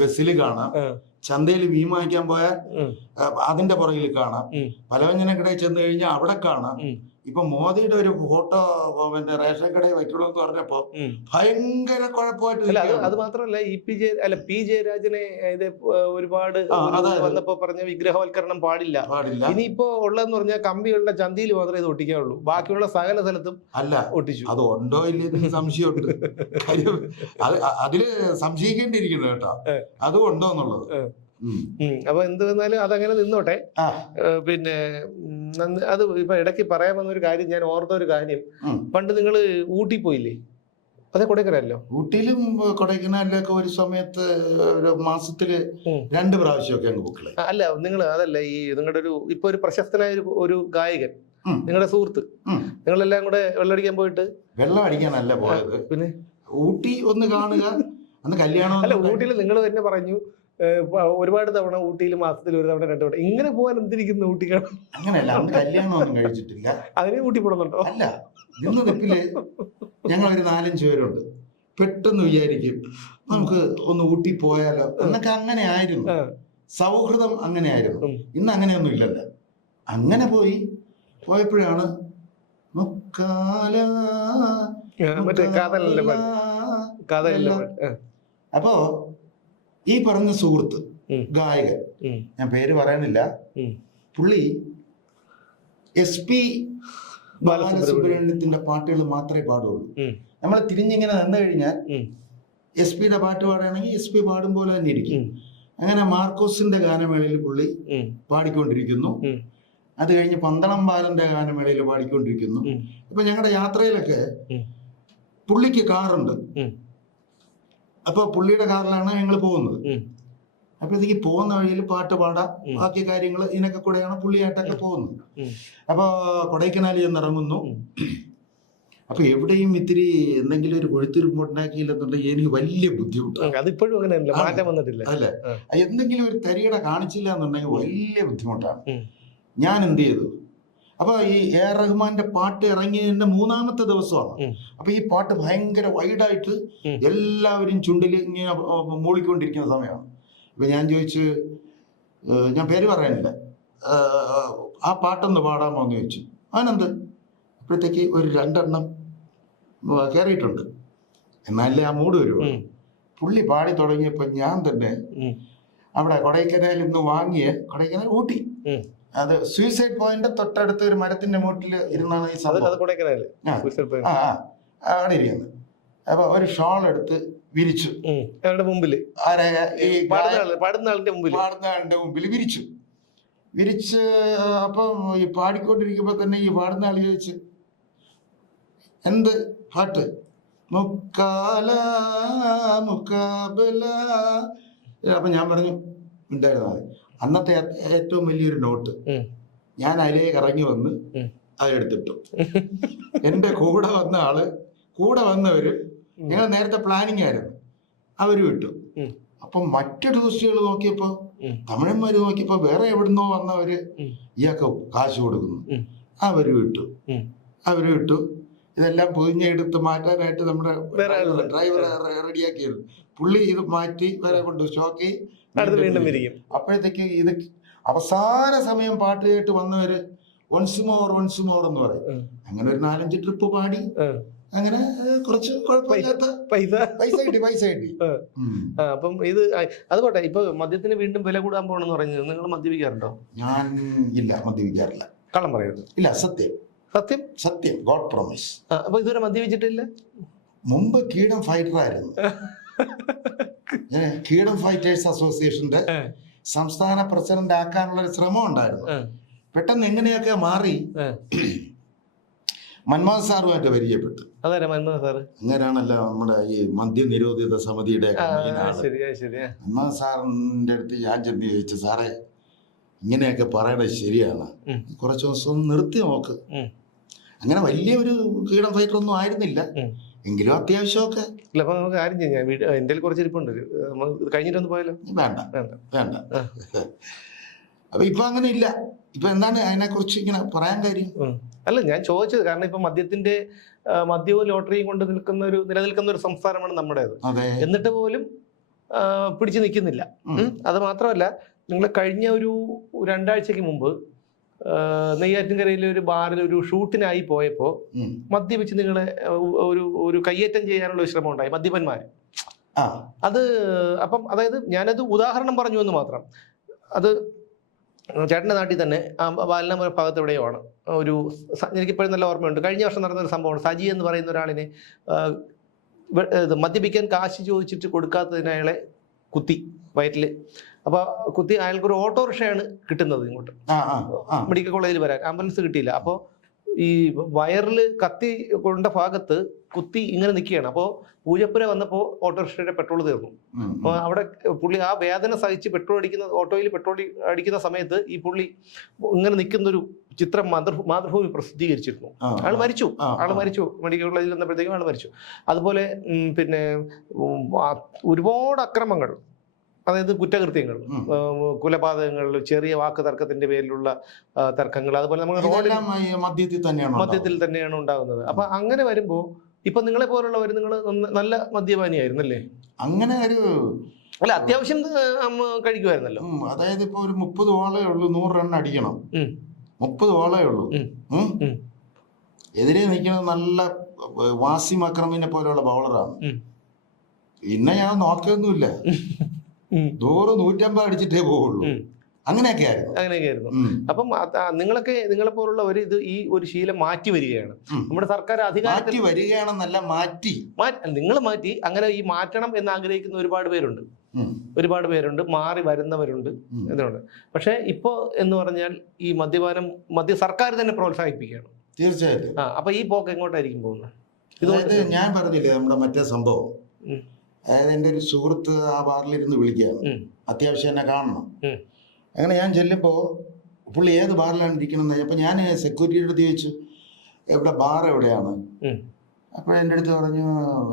ബസ്സിൽ കാണാം, ചന്തയിൽ മീൻ വാങ്ങിക്കാൻ പോയാൽ അതിന്റെ പുറകിൽ കാണാം, പലവ്യഞ്ജനക്കടയിൽ ചെന്ന് കഴിഞ്ഞാൽ അവിടെ കാണാം. ഇപ്പൊ മോദിയുടെ ഒരു ഫോട്ടോ പിന്നെ റേഷൻ കടയിൽ വയ്ക്കണമെന്ന് പറഞ്ഞപ്പോ ഭയങ്കര കുഴപ്പമായിട്ട്. അത് മാത്രമല്ല, പി ജയരാജനെ ഇത് ഒരുപാട് വന്നപ്പോ പറഞ്ഞ വിഗ്രഹവൽക്കരണം പാടില്ല. ഇനിയിപ്പോ ഉള്ളതെന്ന് പറഞ്ഞാൽ കമ്പികളുടെ ചന്തയിൽ മാത്രമേ ഇത് ഒട്ടിക്കാനുള്ളൂ, ബാക്കിയുള്ള സകല സ്ഥലത്തും അല്ല ഒട്ടിച്ചു. അത് ഉണ്ടോ ഇല്ലെന്ന് സംശയമുണ്ട്. കാര്യം അതില് സംശയിക്കേണ്ടിയിരിക്കുന്നു കേട്ടോ, അതും ഉണ്ടോ എന്നുള്ളത്. അപ്പൊ എന്ത് വന്നാലും അതങ്ങനെ നിന്നോട്ടെ. പിന്നെ അത് ഇപ്പൊ ഇടയ്ക്ക് പറയാൻ വന്ന ഒരു കാര്യം, ഞാൻ ഓർത്ത ഒരു കാര്യം, പണ്ട് നിങ്ങള് ഊട്ടി പോയില്ലേ? അതെ, കൊടൈക്കനാലോ? ഊട്ടിയിലും കൊടൈക്കനാലിലൊക്കെ ഒരു സമയത്ത് ഒരു മാസത്തില് 2 പ്രാവശ്യമൊക്കെ അങ്ങ് പോക്കളെ. അല്ല, നിങ്ങൾ അതല്ല, ഈ നിങ്ങളുടെ ഇപ്പൊ ഒരു പ്രശസ്തനായ ഒരു ഗായകൻ, നിങ്ങളുടെ സുഹൃത്ത്, നിങ്ങളെല്ലാം കൂടെ വെള്ളമടിക്കാൻ പോയിട്ട്? വെള്ളം അടിക്കാനല്ല പോയത്, പിന്നെ ഊട്ടി ഒന്ന് കാണുക, അന്ന് കല്യാണം. അല്ല, ഊട്ടിയിൽ നിങ്ങൾ തന്നെ പറഞ്ഞു ഒരുപാട് തവണ ഊട്ടിയിൽ മാസത്തിൽ 1 തവണ 2 തവണ ഇങ്ങനെ പോകാൻ എന്തിരിക്കുന്നു ഊട്ടിക്കാണ്? അങ്ങനെയല്ല, അന്ന് കല്യാണം ഒന്നും കഴിച്ചിട്ടില്ല. അതിനെ ഊട്ടി പോടുന്നുണ്ടോ? അല്ല, നിന്ന് നിപ്പില് ഞങ്ങളൊരു 4-5 പേരുണ്ട്. പെട്ടെന്ന് വിചാരിക്കും നമുക്ക് ഒന്ന് ഊട്ടി പോയാലോ എന്നൊക്കെ. അങ്ങനെ ആയിരുന്നു സൗഹൃദം, അങ്ങനെ ആയിരുന്നു. ഇന്ന് അങ്ങനെയൊന്നും ഇല്ലല്ലോ. അങ്ങനെ പോയപ്പോഴാണ് അപ്പോ ഈ പറഞ്ഞ സുഹൃത്ത് ഗായകൻ, ഞാൻ പേര് പറയുന്നില്ല, പുള്ളി SP ബാലസുബ്രഹ്മണ്യത്തിന്റെ പാട്ടുകൾ മാത്രമേ പാടുള്ളൂ. നമ്മൾ തിരിഞ്ഞിങ്ങനെ നിന്ന് കഴിഞ്ഞാൽ SP-യുടെ പാട്ട് പാടുകയാണെങ്കിൽ SP പാടും പോലെ തന്നെ ഇരിക്കും. അങ്ങനെ മാർക്കോസിന്റെ ഗാനമേളയിൽ പുള്ളി പാടിക്കൊണ്ടിരിക്കുന്നു. അത് കഴിഞ്ഞ് പന്തളം ബാലന്റെ ഗാനമേളയിൽ പാടിക്കൊണ്ടിരിക്കുന്നു. ഇപ്പൊ ഞങ്ങളുടെ യാത്രയിലൊക്കെ പുള്ളിക്ക് കാറുണ്ട്. അപ്പൊ പുള്ളിയുടെ കാറിലാണ് ഞങ്ങൾ പോകുന്നത്. അപ്പോഴത്തേക്ക് പോകുന്ന വഴിയിൽ പാട്ട് പാടാം, ബാക്കി കാര്യങ്ങൾ ഇതിനൊക്കെ കൂടെയാണ് പുള്ളിയായിട്ടൊക്കെ പോകുന്നത്. അപ്പൊ കൊടൈക്കനാലിൽ ചെന്നിറങ്ങുന്നു. അപ്പൊ എവിടെയും ഇത്തിരി എന്തെങ്കിലും ഒരു കൊഴുത്തിരിപ്പുണ്ടാക്കിയില്ലെന്നുണ്ടെങ്കിൽ എനിക്ക് വലിയ ബുദ്ധിമുട്ടാണ്. അതിപ്പോഴും അങ്ങനെയല്ല, മാറ്റം വന്നിട്ടില്ല. അല്ലെ, എന്തെങ്കിലും ഒരു തരികട കാണിച്ചില്ല എന്നുണ്ടെങ്കിൽ വലിയ ബുദ്ധിമുട്ടാണ്. ഞാൻ എന്ത് ചെയ്തു, അപ്പൊ ഈ AR റഹ്മാന്റെ പാട്ട് ഇറങ്ങിയതിന്റെ 3-ാമത്തെ ദിവസമാണ്. അപ്പൊ ഈ പാട്ട് ഭയങ്കര വൈഡായിട്ട് എല്ലാവരും ചുണ്ടിൽ ഇങ്ങനെ മൂളിക്കൊണ്ടിരിക്കുന്ന സമയമാണ്. ഇപ്പൊ ഞാൻ ചോദിച്ചു, ഞാൻ പേര് പറയാനില്ല, ആ പാട്ടൊന്ന് പാടാമോ എന്ന് ചോദിച്ചു. അവനെന്ത്, അപ്പോഴത്തേക്ക് ഒരു 2 എണ്ണം കയറിയിട്ടുണ്ട്, എന്നാലേ ആ മൂഡ് വരുള്ളൂ. പുള്ളി പാടി തുടങ്ങിയപ്പോ ഞാൻ തന്നെ അവിടെ കൊടൈക്കനാലിൽ നിന്ന് വാങ്ങിയ, കൊടൈക്കനാൽ ഊട്ടി, അത് സൂയിസൈഡ് പോയിന്റ് തൊട്ടടുത്ത് ഒരു മരത്തിന്റെ മൂട്ടിൽ ഇരുന്നാണ് ഈ സംഭവം. അവിടെ ഇരിക്കുന്നത്. അപ്പൊ ഒരു ഷോൾ എടുത്ത് വിരിച്ചു മുമ്പിൽ, പാടുന്ന ആളിന്റെ മുമ്പിൽ വിരിച്ച്. അപ്പം ഈ പാടിക്കൊണ്ടിരിക്കുമ്പോ തന്നെ ഈ പാടുന്ന ആൾ ചോദിച്ചു, എന്ത് പാട്ട്? മുക്കാല മുക്കാബല. അപ്പൊ ഞാൻ പറഞ്ഞു, ഉണ്ടായിരുന്നത് അന്നത്തെ ഏറ്റവും വലിയൊരു നോട്ട്. ഞാൻ അതിലേക്ക് ഇറങ്ങി വന്ന് അതെടുത്തിട്ടു. എന്റെ കൂടെ വന്നവര്, ഞങ്ങൾ നേരത്തെ പ്ലാനിങ് ആയിരുന്നു, അവര് വിട്ടു. അപ്പൊ മറ്റു ടൂറിസ്റ്റുകൾ നോക്കിയപ്പോ, തമിഴന്മാര് നോക്കിയപ്പോ വേറെ എവിടുന്നോ വന്നവര് ഇയാൾക്ക് കാശ് കൊടുക്കുന്നു, അവര് വിട്ടു. ഇതെല്ലാം പൊതിഞ്ഞെടുത്ത് മാറ്റാനായിട്ട് നമ്മുടെ ഡ്രൈവർ റെഡിയാക്കിയിരുന്നു. പുള്ളി ഇത് മാറ്റി വേറെ കൊണ്ട് സ്റ്റോക്കി അപ്പോഴത്തേക്ക് ഇത് അവസാന സമയം പാട്ട് കേട്ട് വന്നവര് വൺസ് മോർ എന്ന് പറയും. അങ്ങനെ ഒരു 4-5 ട്രിപ്പ് പാടി, അങ്ങനെ കുറച്ച് കുഴപ്പമില്ലാത്ത പൈസ കിട്ടി. അപ്പം ഇത് അതുപോട്ടെ, ഇപ്പൊ മദ്യത്തിന് വീണ്ടും വില കൂടാൻ പോകണമെന്ന് പറഞ്ഞത്, നിങ്ങൾ മദ്യപിക്കാറുണ്ടോ? ഞാൻ ഇല്ല, മദ്യപിക്കാറില്ല. കള്ളം പറയരുത്. ഇല്ല, സത്യം, ഗോഡ് പ്രോമിസ്. അപ്പൊ ഇതുവരെ മദ്യപിച്ചിട്ടില്ല? മുമ്പ് കീടം ഫൈറ്റർ ആയിരുന്നു. കീടം ഫൈറ്റേഴ്സ് അസോസിയേഷന്റെ സംസ്ഥാന പ്രസിഡന്റ് ആക്കാനുള്ള ഒരു ശ്രമം ഉണ്ടായിരുന്നു. പെട്ടെന്ന് എങ്ങനെയൊക്കെ മാറി മൻമോഹൻ സാറുമായിട്ട് പരിചയപ്പെട്ടു. അങ്ങനെയാണല്ലോ നമ്മുടെ ഈ മദ്യ നിരോധിത സമിതിയുടെ മൻമോഹൻ സാറിന്റെ അടുത്ത് ഞാൻ ചെന്ന് ചോദിച്ചു, സാറേ ഇങ്ങനെയൊക്കെ പറയണത് ശരിയാണ്, കുറച്ച് ദിവസം നിർത്തി നോക്ക്, അങ്ങനെ വലിയ ഒരു ഫ്രീഡം ഫൈറ്റർ ഒന്നും ആയിരുന്നില്ല, എങ്കിലും അത്യാവശ്യമൊക്കെ. ഇല്ല, അപ്പൊ നമുക്ക് കാര്യം ചെയ്യാം, എന്റെ കുറച്ച് ഇരിപ്പുണ്ട്, കഴിഞ്ഞിട്ടൊന്ന് പോയാലോ? വേണ്ട വേണ്ട വേണ്ട. അപ്പൊ ഇപ്പൊ അങ്ങനെ ഇല്ല. ഇപ്പൊ എന്താണ് അതിനെ കുറിച്ച് ഇങ്ങനെ പറയാൻ കാര്യം? അല്ല, ഞാൻ ചോദിച്ചത് കാരണം ഇപ്പൊ മദ്യവും ലോട്ടറിയും കൊണ്ട് നിലനിൽക്കുന്ന ഒരു സംസ്ഥാനമാണ് നമ്മുടേത്. എന്നിട്ട് പോലും പിടിച്ചു നിൽക്കുന്നില്ല. അത് മാത്രമല്ല, നിങ്ങൾ കഴിഞ്ഞ ഒരു 2 ആഴ്ചക്ക് മുമ്പ് നെയ്യാറ്റിൻകരയിലെ ഒരു ബാറിൽ ഒരു ഷൂട്ടിനായി പോയപ്പോ മദ്യപിച്ച് നിങ്ങളെ ഒരു കയ്യേറ്റം ചെയ്യാനുള്ള ശ്രമം ഉണ്ടായി മദ്യപന്മാര്. അത് അപ്പം അതായത് ഞാനത് ഉദാഹരണം പറഞ്ഞു എന്ന് മാത്രം. അത് ചേട്ടൻ്റെ നാട്ടിൽ തന്നെ ബാലനാപുര ഭാഗത്ത് എവിടെയോ ആണ്. എനിക്കിപ്പോഴും നല്ല ഓർമ്മയുണ്ട്, കഴിഞ്ഞ വർഷം നടന്നൊരു സംഭവമാണ്. സജി എന്ന് പറയുന്ന ഒരാളിനെ മദ്യപിക്കാൻ കാശ് ചോദിച്ചിട്ട് കൊടുക്കാത്തതിന് അയാളെ കുത്തി വയറ്റിൽ. അപ്പൊ കുത്തി അയാൾക്കൊരു ഓട്ടോറിക്ഷയാണ് കിട്ടുന്നത് ഇങ്ങോട്ട് മെഡിക്കൽ കോളേജിൽ വരാൻ, ആംബുലൻസ് കിട്ടിയില്ല. അപ്പോൾ ഈ വയറിൽ കത്തി കൊണ്ട ഭാഗത്ത് കുത്തി ഇങ്ങനെ നിൽക്കുകയാണ്. അപ്പോൾ പൂജപ്പുര വന്നപ്പോൾ ഓട്ടോറിക്ഷയുടെ പെട്രോൾ തീർന്നു. അപ്പോൾ അവിടെ പുള്ളി ആ വേദന സഹിച്ച് ഓട്ടോയിൽ പെട്രോൾ അടിക്കുന്ന സമയത്ത് ഈ പുള്ളി ഇങ്ങനെ നിൽക്കുന്നൊരു ചിത്രം മാതൃഭൂമി പ്രസിദ്ധീകരിച്ചിരുന്നു. ആൾ മരിച്ചു മെഡിക്കൽ കോളേജിൽ വന്നപ്പോഴത്തേക്കും ആൾ മരിച്ചു. അതുപോലെ പിന്നെ ഒരുപാട് അക്രമങ്ങൾ, അതായത് കുറ്റകൃത്യങ്ങൾ, കൊലപാതകങ്ങൾ, ചെറിയ വാക്ക് തർക്കത്തിന്റെ പേരിലുള്ള തർക്കങ്ങൾ, അതുപോലെ നമ്മൾ മദ്യത്തിൽ തന്നെയാണ് ഉണ്ടാകുന്നത്. അപ്പൊ അങ്ങനെ വരുമ്പോ ഇപ്പൊ നിങ്ങളെ പോലുള്ളവർ, നിങ്ങൾ നല്ല മദ്യപാനിയായിരുന്നല്ലേ? അങ്ങനെ ഒരു അല്ല, അത്യാവശ്യം കഴിക്കുമായിരുന്നല്ലോ. അതായത് ഇപ്പൊ ഒരു 30 ഓളേ ഉള്ളൂ, 100 റൺ അടിക്കണം. 30 ഓളേ ഉള്ളൂ. എതിരെ നിൽക്കുന്നത് നല്ല വാസിം അക്രമിനെ പോലെയുള്ള ബൗളറാണ്. പിന്നെ ഞാൻ നോക്കിയൊന്നുമില്ല, 100-150 അടിച്ചിട്ടേ പോവുള്ളൂ. അങ്ങനെയൊക്കെ ആയിരുന്നു. അപ്പം നിങ്ങളെ പോലുള്ളവർ ഈ ഒരു ശീലം മാറ്റി വരികയാണ്. നമ്മുടെ സർക്കാർ അധികാരത്തിൽ വരികയാണെന്നല്ല, നിങ്ങൾ മാറ്റി. അങ്ങനെ ഈ മാറ്റണം എന്ന് ആഗ്രഹിക്കുന്ന ഒരുപാട് പേരുണ്ട്, മാറി വരുന്നവരുണ്ട്, എന്തുണ്ട്. പക്ഷെ ഇപ്പോ എന്ന് പറഞ്ഞാൽ ഈ മദ്യ സർക്കാർ തന്നെ പ്രോത്സാഹിപ്പിക്കുകയാണ്. തീർച്ചയായിട്ടും. അപ്പൊ ഈ പോക്ക് എങ്ങോട്ടായിരിക്കും പോകുന്നത്? ഇത് ഞാൻ പറഞ്ഞില്ലേ, നമ്മുടെ മറ്റേ സംഭവം. അതായത് എൻ്റെ ഒരു സുഹൃത്ത് ആ ബാറിലിരുന്ന് വിളിക്കുകയാണ്, അത്യാവശ്യം എന്നെ കാണണം. അങ്ങനെ ഞാൻ ചെല്ലുമ്പോൾ പുള്ളി ഏത് ബാറിലാണ് ഇരിക്കണമെന്ന്. അപ്പം ഞാൻ സെക്യൂരിറ്റിയുടെ അടുത്ത് ചോദിച്ചു, എവിടെ ബാർ എവിടെയാണ്? അപ്പോഴെൻ്റെ അടുത്ത് പറഞ്ഞു,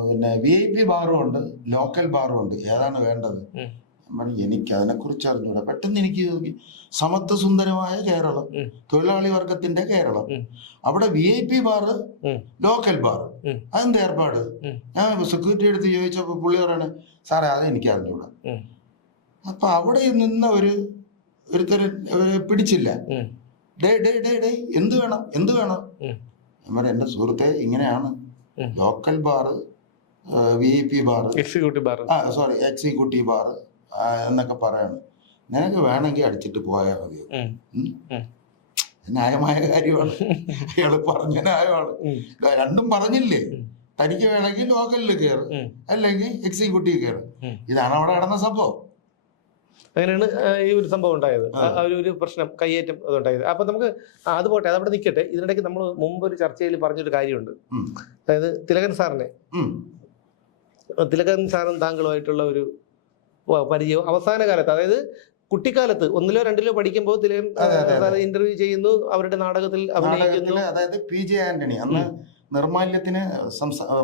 പിന്നെ VIP ബാറും ഉണ്ട്, ലോക്കൽ ബാറും ഉണ്ട്, ഏതാണ് വേണ്ടത്? എനിക്ക് അതിനെക്കുറിച്ച് അറിഞ്ഞൂടാ. പെട്ടെന്ന് എനിക്ക് സമത്വ സുന്ദരമായ കേരളം, തൊഴിലാളി വർഗത്തിന്റെ കേരളം, അവിടെ VIP ബാറ്, ലോക്കൽ ബാർ, അതെന്ത് ഏർപ്പാട്? ഞാൻ സെക്യൂരിറ്റി എടുത്ത് ചോദിച്ചപ്പോൾ പുള്ളി പറയണേ, സാറേ അത് എനിക്ക് അറിഞ്ഞൂടാ. അപ്പൊ അവിടെ നിന്ന ഒരുത്തര് പിടിച്ചില്ല. ഡേ എന്ത് വേണം? ഞാൻ പറയാം, എന്റെ സുഹൃത്തെ ഇങ്ങനെയാണ്, local bar, VIP bar, executive bar എന്നൊക്കെ പറയാണ്. നിനക്ക് വേണമെങ്കിൽ അടിച്ചിട്ട് പോയാൽ മതിയോ? ന്യായമായ കാര്യമാണ്, അയാൾ പറഞ്ഞ ന്യായമാണ്. രണ്ടും പറഞ്ഞില്ലേ, തനിക്ക് വേണമെങ്കിൽ ലോക്കലിൽ കയറ്, അല്ലെങ്കിൽ എക്സിക്യൂട്ടീവ് കയറ്. ഇതാണ് അവിടെ നടന്ന സംഭവം. അങ്ങനെയാണ് ഈ ഒരു സംഭവം ഉണ്ടായത്, ഒരു പ്രശ്നം, കയ്യേറ്റം അതുണ്ടായത്. അപ്പൊ നമുക്ക് അത് പോട്ടെ, അതവിടെ നിൽക്കട്ടെ. ഇതിനിടയ്ക്ക് നമ്മൾ മുമ്പ് ഒരു ചർച്ചയിൽ പറഞ്ഞൊരു കാര്യമുണ്ട്. അതായത് തിലകൻ സാറും താങ്കളുമായിട്ടുള്ള ഒരു പരിചയം അവസാന കാലത്ത്, അതായത് കുട്ടിക്കാലത്ത് 1ലോ 2ലോ പഠിക്കുമ്പോൾ തിലകൻ ഇന്റർവ്യൂ ചെയ്യുന്നു, അവരുടെ നാടകത്തിൽ അഭിനയിക്കുന്നു. അതായത് PJ ആന്റണി അന്ന് നിർമാല്യത്തിന്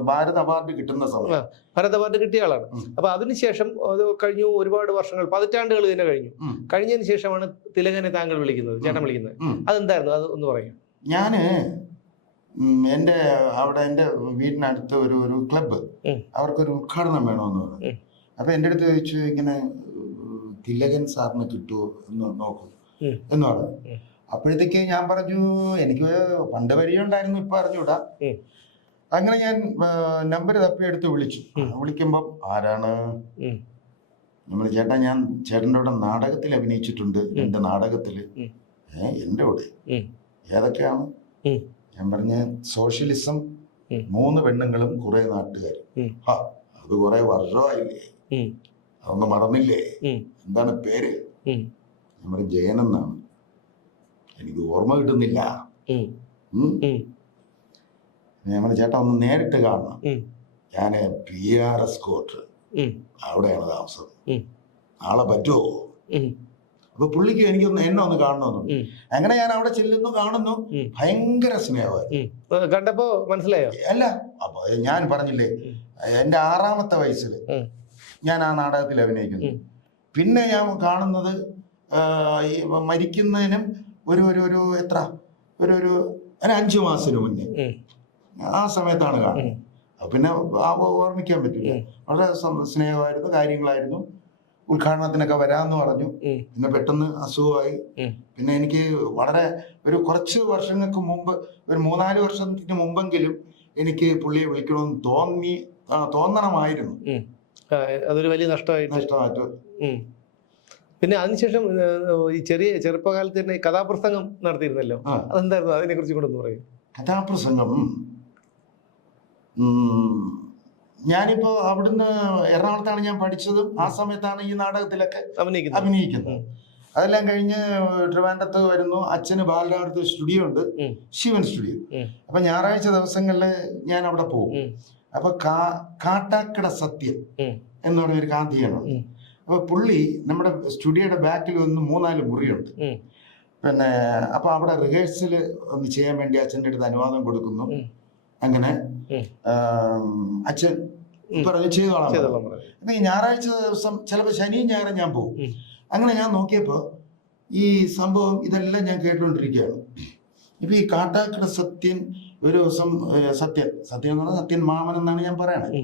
ഭാരത് അവാർഡ് കിട്ടുന്ന സമയം, ഭാരത് അവാർഡ് കിട്ടിയ ആളാണ്. അപ്പൊ അതിനുശേഷം കഴിഞ്ഞു ഒരുപാട് വർഷങ്ങൾ, പതിറ്റാണ്ടുകൾ തന്നെ കഴിഞ്ഞതിന് ശേഷമാണ് തിലകനെ താങ്കൾ വിളിക്കുന്നത്, ചേട്ടൻ വിളിക്കുന്നത്. അതെന്തായിരുന്നു, അത് ഒന്ന് പറയും. ഞാന് എൻ്റെ വീടിനടുത്ത് ഒരു ക്ലബ്ബ്, അവർക്കൊരു ഉദ്ഘാടനം വേണമെന്ന് പറഞ്ഞു. അപ്പൊ എൻ്റെ അടുത്ത് ചോദിച്ചു, ഇങ്ങനെ തിലകൻ സാറിന് കിട്ടുമോ എന്ന് നോക്കൂ എന്ന് പറഞ്ഞു. അപ്പോഴത്തേക്ക് ഞാൻ പറഞ്ഞു, എനിക്ക് പണ്ട് പരിചയമുണ്ടായിരുന്നു, ഇപ്പൊ അറിഞ്ഞൂടാ. അങ്ങനെ ഞാൻ നമ്പർ തപ്പിയെടുത്ത് വിളിച്ചു. വിളിക്കുമ്പം ആരാണ്? നമ്മൾ ചേട്ടാ, ഞാൻ ചേട്ടൻ്റെ കൂടെ നാടകത്തിൽ അഭിനയിച്ചിട്ടുണ്ട്, എൻ്റെ നാടകത്തില്. എൻ്റെ കൂടെ ഏതൊക്കെയാണ്? ഞാൻ പറഞ്ഞ സോഷ്യലിസം, 3 പെണ്ണുങ്ങളും കുറെ നാട്ടുകാരും. അത് കുറെ വർഷമായില്ലേ, അതൊന്നും മറന്നില്ലേ? എന്താണ് പേര്? ഞാൻ പറഞ്ഞു ജയൻ എന്നാണ്. എനിക്ക് ഓർമ്മ കിട്ടുന്നില്ല. ഞാൻ പറഞ്ഞു ചേട്ടാ, ഒന്ന് നേരിട്ട് കാണണം. ഞാന് PRS ക്വാർട്ടർ, അവിടെയാണ് താമസം. നാളെ പറ്റുമോ? അപ്പൊ പുള്ളിക്ക് എന്നെ ഒന്ന് കാണണമെന്നുണ്ട്. അങ്ങനെ ഞാൻ അവിടെ ചെല്ലുന്നു, കാണുന്നു, ഭയങ്കര സ്നേഹമായിരുന്നു. കണ്ടപ്പോ മനസ്സിലായോ? അല്ല, അപ്പൊ ഞാൻ പറഞ്ഞില്ലേ, എൻ്റെ 6ാമത്തെ വയസ്സിൽ ഞാൻ ആ നാടകത്തിൽ അഭിനയിക്കുന്നു. പിന്നെ ഞാൻ കാണുന്നത് മരിക്കുന്നതിനും ഒരു എത്ര ഒരു 5 മാസത്തിന് മുന്നേ, ആ സമയത്താണ് കാണുന്നത്. പിന്നെ ഓർമ്മിക്കാൻ പറ്റില്ല. വളരെ സ്നേഹമായിരുന്നു, കാര്യങ്ങളായിരുന്നു. ഉദ്ഘാടനത്തിനൊക്കെ വരാമെന്ന് പറഞ്ഞു. പിന്നെ പെട്ടെന്ന് അസുഖമായി. പിന്നെ എനിക്ക് വളരെ ഒരു കുറച്ച് വർഷങ്ങൾക്ക് മുമ്പ്, ഒരു 3-4 വർഷത്തിന് മുമ്പെങ്കിലും എനിക്ക് പുള്ളിയെ വിളിക്കണമെന്ന് തോന്നണമായിരുന്നു. അതൊരു വലിയ നഷ്ടമായിട്ട്. പിന്നെ അതിനുശേഷം ഈ ചെറുപ്പകാലത്ത് തന്നെ കഥാപ്രസംഗം നടത്തിയിരുന്നല്ലോ, അതെന്തായിരുന്നു? അതിനെ കുറിച്ച് കൂടെ ഒന്ന് പറയും. കഥാപ്രസംഗം ഞാനിപ്പോ അവിടുന്ന് എറണാകുളത്താണ് ഞാൻ പഠിച്ചതും. ആ സമയത്താണ് ഈ നാടകത്തിലൊക്കെ അഭിനയിക്കുന്നത്. അതെല്ലാം കഴിഞ്ഞ് ട്രിവാൻഡ്രത്ത് വരുന്നു. അച്ഛന് ബാലരാമപുരത്ത് സ്റ്റുഡിയോ ഉണ്ട്, ശിവൻ സ്റ്റുഡിയോ. അപ്പൊ ഞായറാഴ്ച ദിവസങ്ങളിൽ ഞാൻ അവിടെ പോകും. അപ്പൊ കാട്ടാക്കട സത്യം എന്ന് പറഞ്ഞൊരു ഗാന്ധിയാണ്. അപ്പൊ പുള്ളി നമ്മുടെ സ്റ്റുഡിയോയുടെ ബാക്കിൽ 3-4 മുറിയുണ്ട്. പിന്നെ അപ്പൊ അവിടെ റിഹേഴ്സൽ ഒന്ന് ചെയ്യാൻ വേണ്ടി അച്ഛൻ്റെ അടുത്ത് അനുവാദം കൊടുക്കുന്നു. അങ്ങനെ അച്ഛൻ പറഞ്ഞു ചെയ്തോളാം. അപ്പൊ ഈ ഞായറാഴ്ച ദിവസം ചിലപ്പോൾ ശനിയും ഞായറും ഞാൻ പോകും. അങ്ങനെ ഞാൻ നോക്കിയപ്പോൾ ഈ സംഭവം ഇതെല്ലാം ഞാൻ കേട്ടുകൊണ്ടിരിക്കുകയാണ്. ഇപ്പൊ ഈ കാട്ടാക്കട സത്യൻ ഒരു ദിവസം സത്യൻ എന്ന് പറഞ്ഞാൽ സത്യൻ മാമൻ എന്നാണ് ഞാൻ പറയണത്.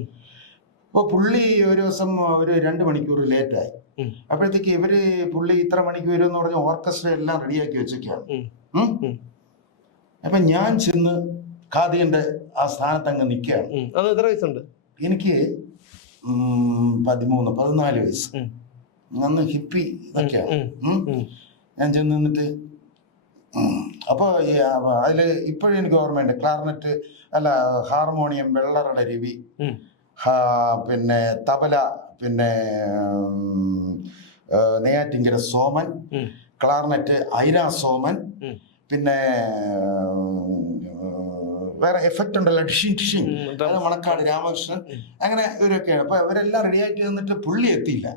അപ്പോൾ പുള്ളി ഒരു ദിവസം ഒരു 2 മണിക്കൂർ ലേറ്റായി. അപ്പോഴത്തേക്ക് പുള്ളി ഇത്ര മണിക്ക് വരും എന്ന് പറഞ്ഞ ഓർക്കസ്ട്ര എല്ലാം റെഡിയാക്കി വെച്ചൊക്കെയാണ്. അപ്പൊ ഞാൻ ചെന്ന് ഖാദിയന്റെ ആ സ്ഥാനത്ത് അങ്ങ് നിൽക്കുകയാണ്. എത്ര വയസ്സുണ്ട്? എനിക്ക് 13-14 വയസ്സ്. അന്ന് ഹിപ്പി ഇതൊക്കെയാണ്. ഞാൻ ചെന്ന് നിന്നിട്ട് അപ്പൊ അതില് ഇപ്പോഴും എനിക്ക് ഓർമ്മയുണ്ട്. ക്ലാർനെറ്റ് അല്ല, ഹാർമോണിയം വെള്ളറട രവി, പിന്നെ തബല പിന്നെ നെയ്യാറ്റിങ്കര സോമൻ, ക്ലാർനെറ്റ് ഐര സോമൻ, പിന്നെ വേറെ എഫക്റ്റ് ഉണ്ടല്ലോ ടിഷിങ് അത് മണക്കാട് രാമകൃഷ്ണൻ, അങ്ങനെ ഇവരൊക്കെയാണ്. അപ്പൊ ഇവരെല്ലാം റെഡി ആയിട്ട് നിന്നിട്ട് പുള്ളി എത്തിയില്ല.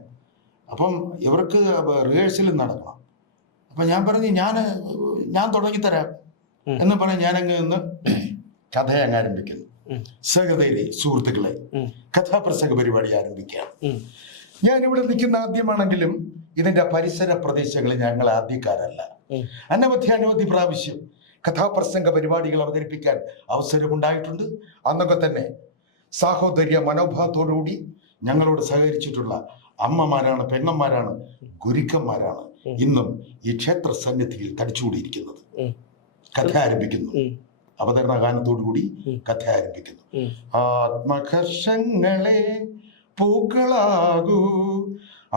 അപ്പം ഇവർക്ക് റിഹേഴ്സലും നടക്കണം. അപ്പൊ ഞാൻ പറഞ്ഞു ഞാൻ തുടങ്ങിത്തരാം എന്ന് പറഞ്ഞ് ഞാനങ്ങ് നിന്ന് കഥ അങ്ങ് ആരംഭിക്കുന്നു. സഹോദരി സുഹൃത്തുക്കളെ, കഥാപ്രസംഗ പരിപാടി ആരംഭിക്കുകയാണ്. ഞാനിവിടെ നിൽക്കുന്ന ആദ്യമാണെങ്കിലും ഇതിന്റെ പരിസര പ്രദേശങ്ങളിൽ ഞങ്ങൾ ആദ്യക്കാരല്ല. അനവധി പ്രാവശ്യം കഥാപ്രസംഗ പരിപാടികൾ അവതരിപ്പിക്കാൻ അവസരമുണ്ടായിട്ടുണ്ട്. അന്നൊക്കെ തന്നെ സാഹോദര്യ മനോഭാവത്തോടുകൂടി ഞങ്ങളോട് സഹകരിച്ചിട്ടുള്ള അമ്മമാരാണ്, പെങ്ങന്മാരാണ്, ഗുരുക്കന്മാരാണ് ഇന്നും ഈ ക്ഷേത്ര സന്നിധിയിൽ തടിച്ചുകൂടിയിരിക്കുന്നത്. കഥ ആരംഭിക്കുന്നു. അവതരണ ഗാനത്തോടുകൂടി കഥ ആരംഭിക്കുന്നു. ആത്മകർഷങ്ങളെ പൂക്കളാകൂ,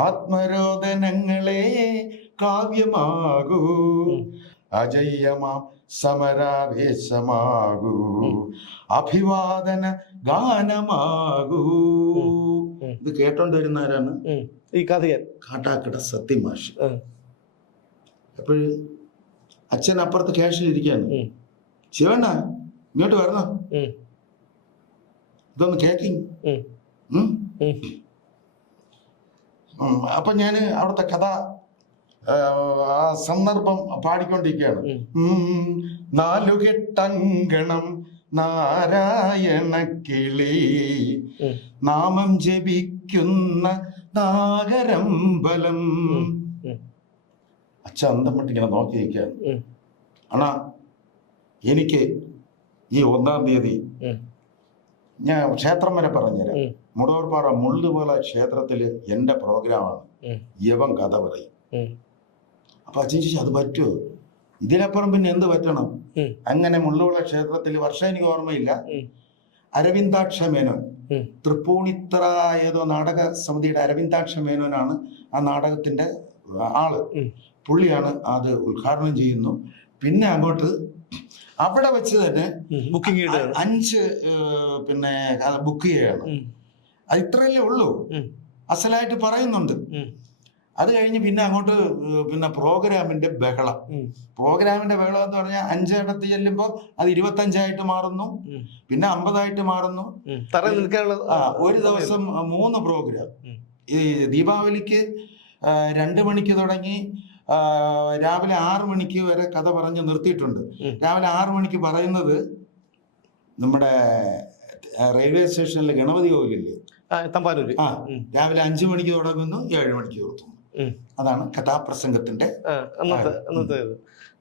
ആത്മരോദനങ്ങളെ കാവ്യമാകൂ, അജയ്യമാം സമരാവേശമാകൂ, അഭിവാദന ഗാനമാകൂ. ഇത് കേട്ടോണ്ട് വരുന്നവരാണ് ഈ കഥയൻ കാട്ടാക്കട സത്യമാഷ്. അപ്പോൾ അച്ഛൻ അപ്പുറത്ത് ക്യാഷിലിരിക്കുകയാണ്. ശിവണ്ണ ഇങ്ങോട്ട് വരണോ, ഇതൊന്ന് കേക്കിങ്. അപ്പൊ ഞാന് അവിടുത്തെ കഥ ആ സന്ദർഭം പാടിക്കൊണ്ടിരിക്കുകയാണ്. 4 കെട്ടങ്കണം നാരായണ കിളി, നാമം ജപിക്കുന്ന നാഗരമ്പലം. അച്ഛ അന്തമിട്ടിങ്ങനെ നോക്കി നിൽക്കുകയാണ്. ആണാ, എനിക്ക് ഈ 1-ാം തീയതി ഞാൻ ക്ഷേത്രം വരെ പറഞ്ഞുതരാം. മുടവർപ്പാറ മുള്ളുപോല ക്ഷേത്രത്തില് എന്റെ പ്രോഗ്രാമാണ്. യവൻ കഥ പറയും. അപ്പൊ അച്ഛൻ ചോദിച്ചു, അത് പറ്റുമോ? ഇതിനപ്പുറം പിന്നെ എന്ത് പറ്റണം? അങ്ങനെ മുള്ളുപോല ക്ഷേത്രത്തിൽ വർഷം എനിക്ക് ഓർമ്മയില്ല, അരവിന്ദാക്ഷ മേനോൻ, തൃപ്പൂണിത്തറ ഏതോ നാടക സമിതിയുടെ അരവിന്ദാക്ഷ മേനോനാണ് ആ നാടകത്തിന്റെ ആള്. പുള്ളിയാണ് അത് ഉദ്ഘാടനം ചെയ്യുന്നു. പിന്നെ അങ്ങോട്ട് അവിടെ വെച്ച് തന്നെ 5 പിന്നെ ബുക്ക് ചെയ്യാണ്. അത് ഇത്രയല്ലേ ഉള്ളൂ, അസലായിട്ട് പറയുന്നുണ്ട്. അത് കഴിഞ്ഞ് പിന്നെ അങ്ങോട്ട് പിന്നെ പ്രോഗ്രാമിന്റെ ബഹളം എന്ന് പറഞ്ഞാൽ 5 ഇടത്ത് ചെല്ലുമ്പോൾ അത് 25 മാറുന്നു, പിന്നെ 50 മാറുന്നു. ഒരു ദിവസം 3 പ്രോഗ്രാം. ഈ ദീപാവലിക്ക് 2 മണിക്ക് തുടങ്ങി രാവിലെ 6 മണിക്ക് വരെ കഥ പറഞ്ഞ് നിർത്തിയിട്ടുണ്ട്. രാവിലെ 6 മണിക്ക് പറയുന്നത് നമ്മുടെ റെയിൽവേ സ്റ്റേഷനിലെ ഗണപതി കോവിലില്ലേ, തമ്പാനൂര്. രാവിലെ 5 മണിക്ക് തുടങ്ങുന്നു, 7 മണിക്ക് നിർത്തുന്നു. അതാണ് കഥാപ്രസംഗത്തിന്റെ അന്നത്തെ.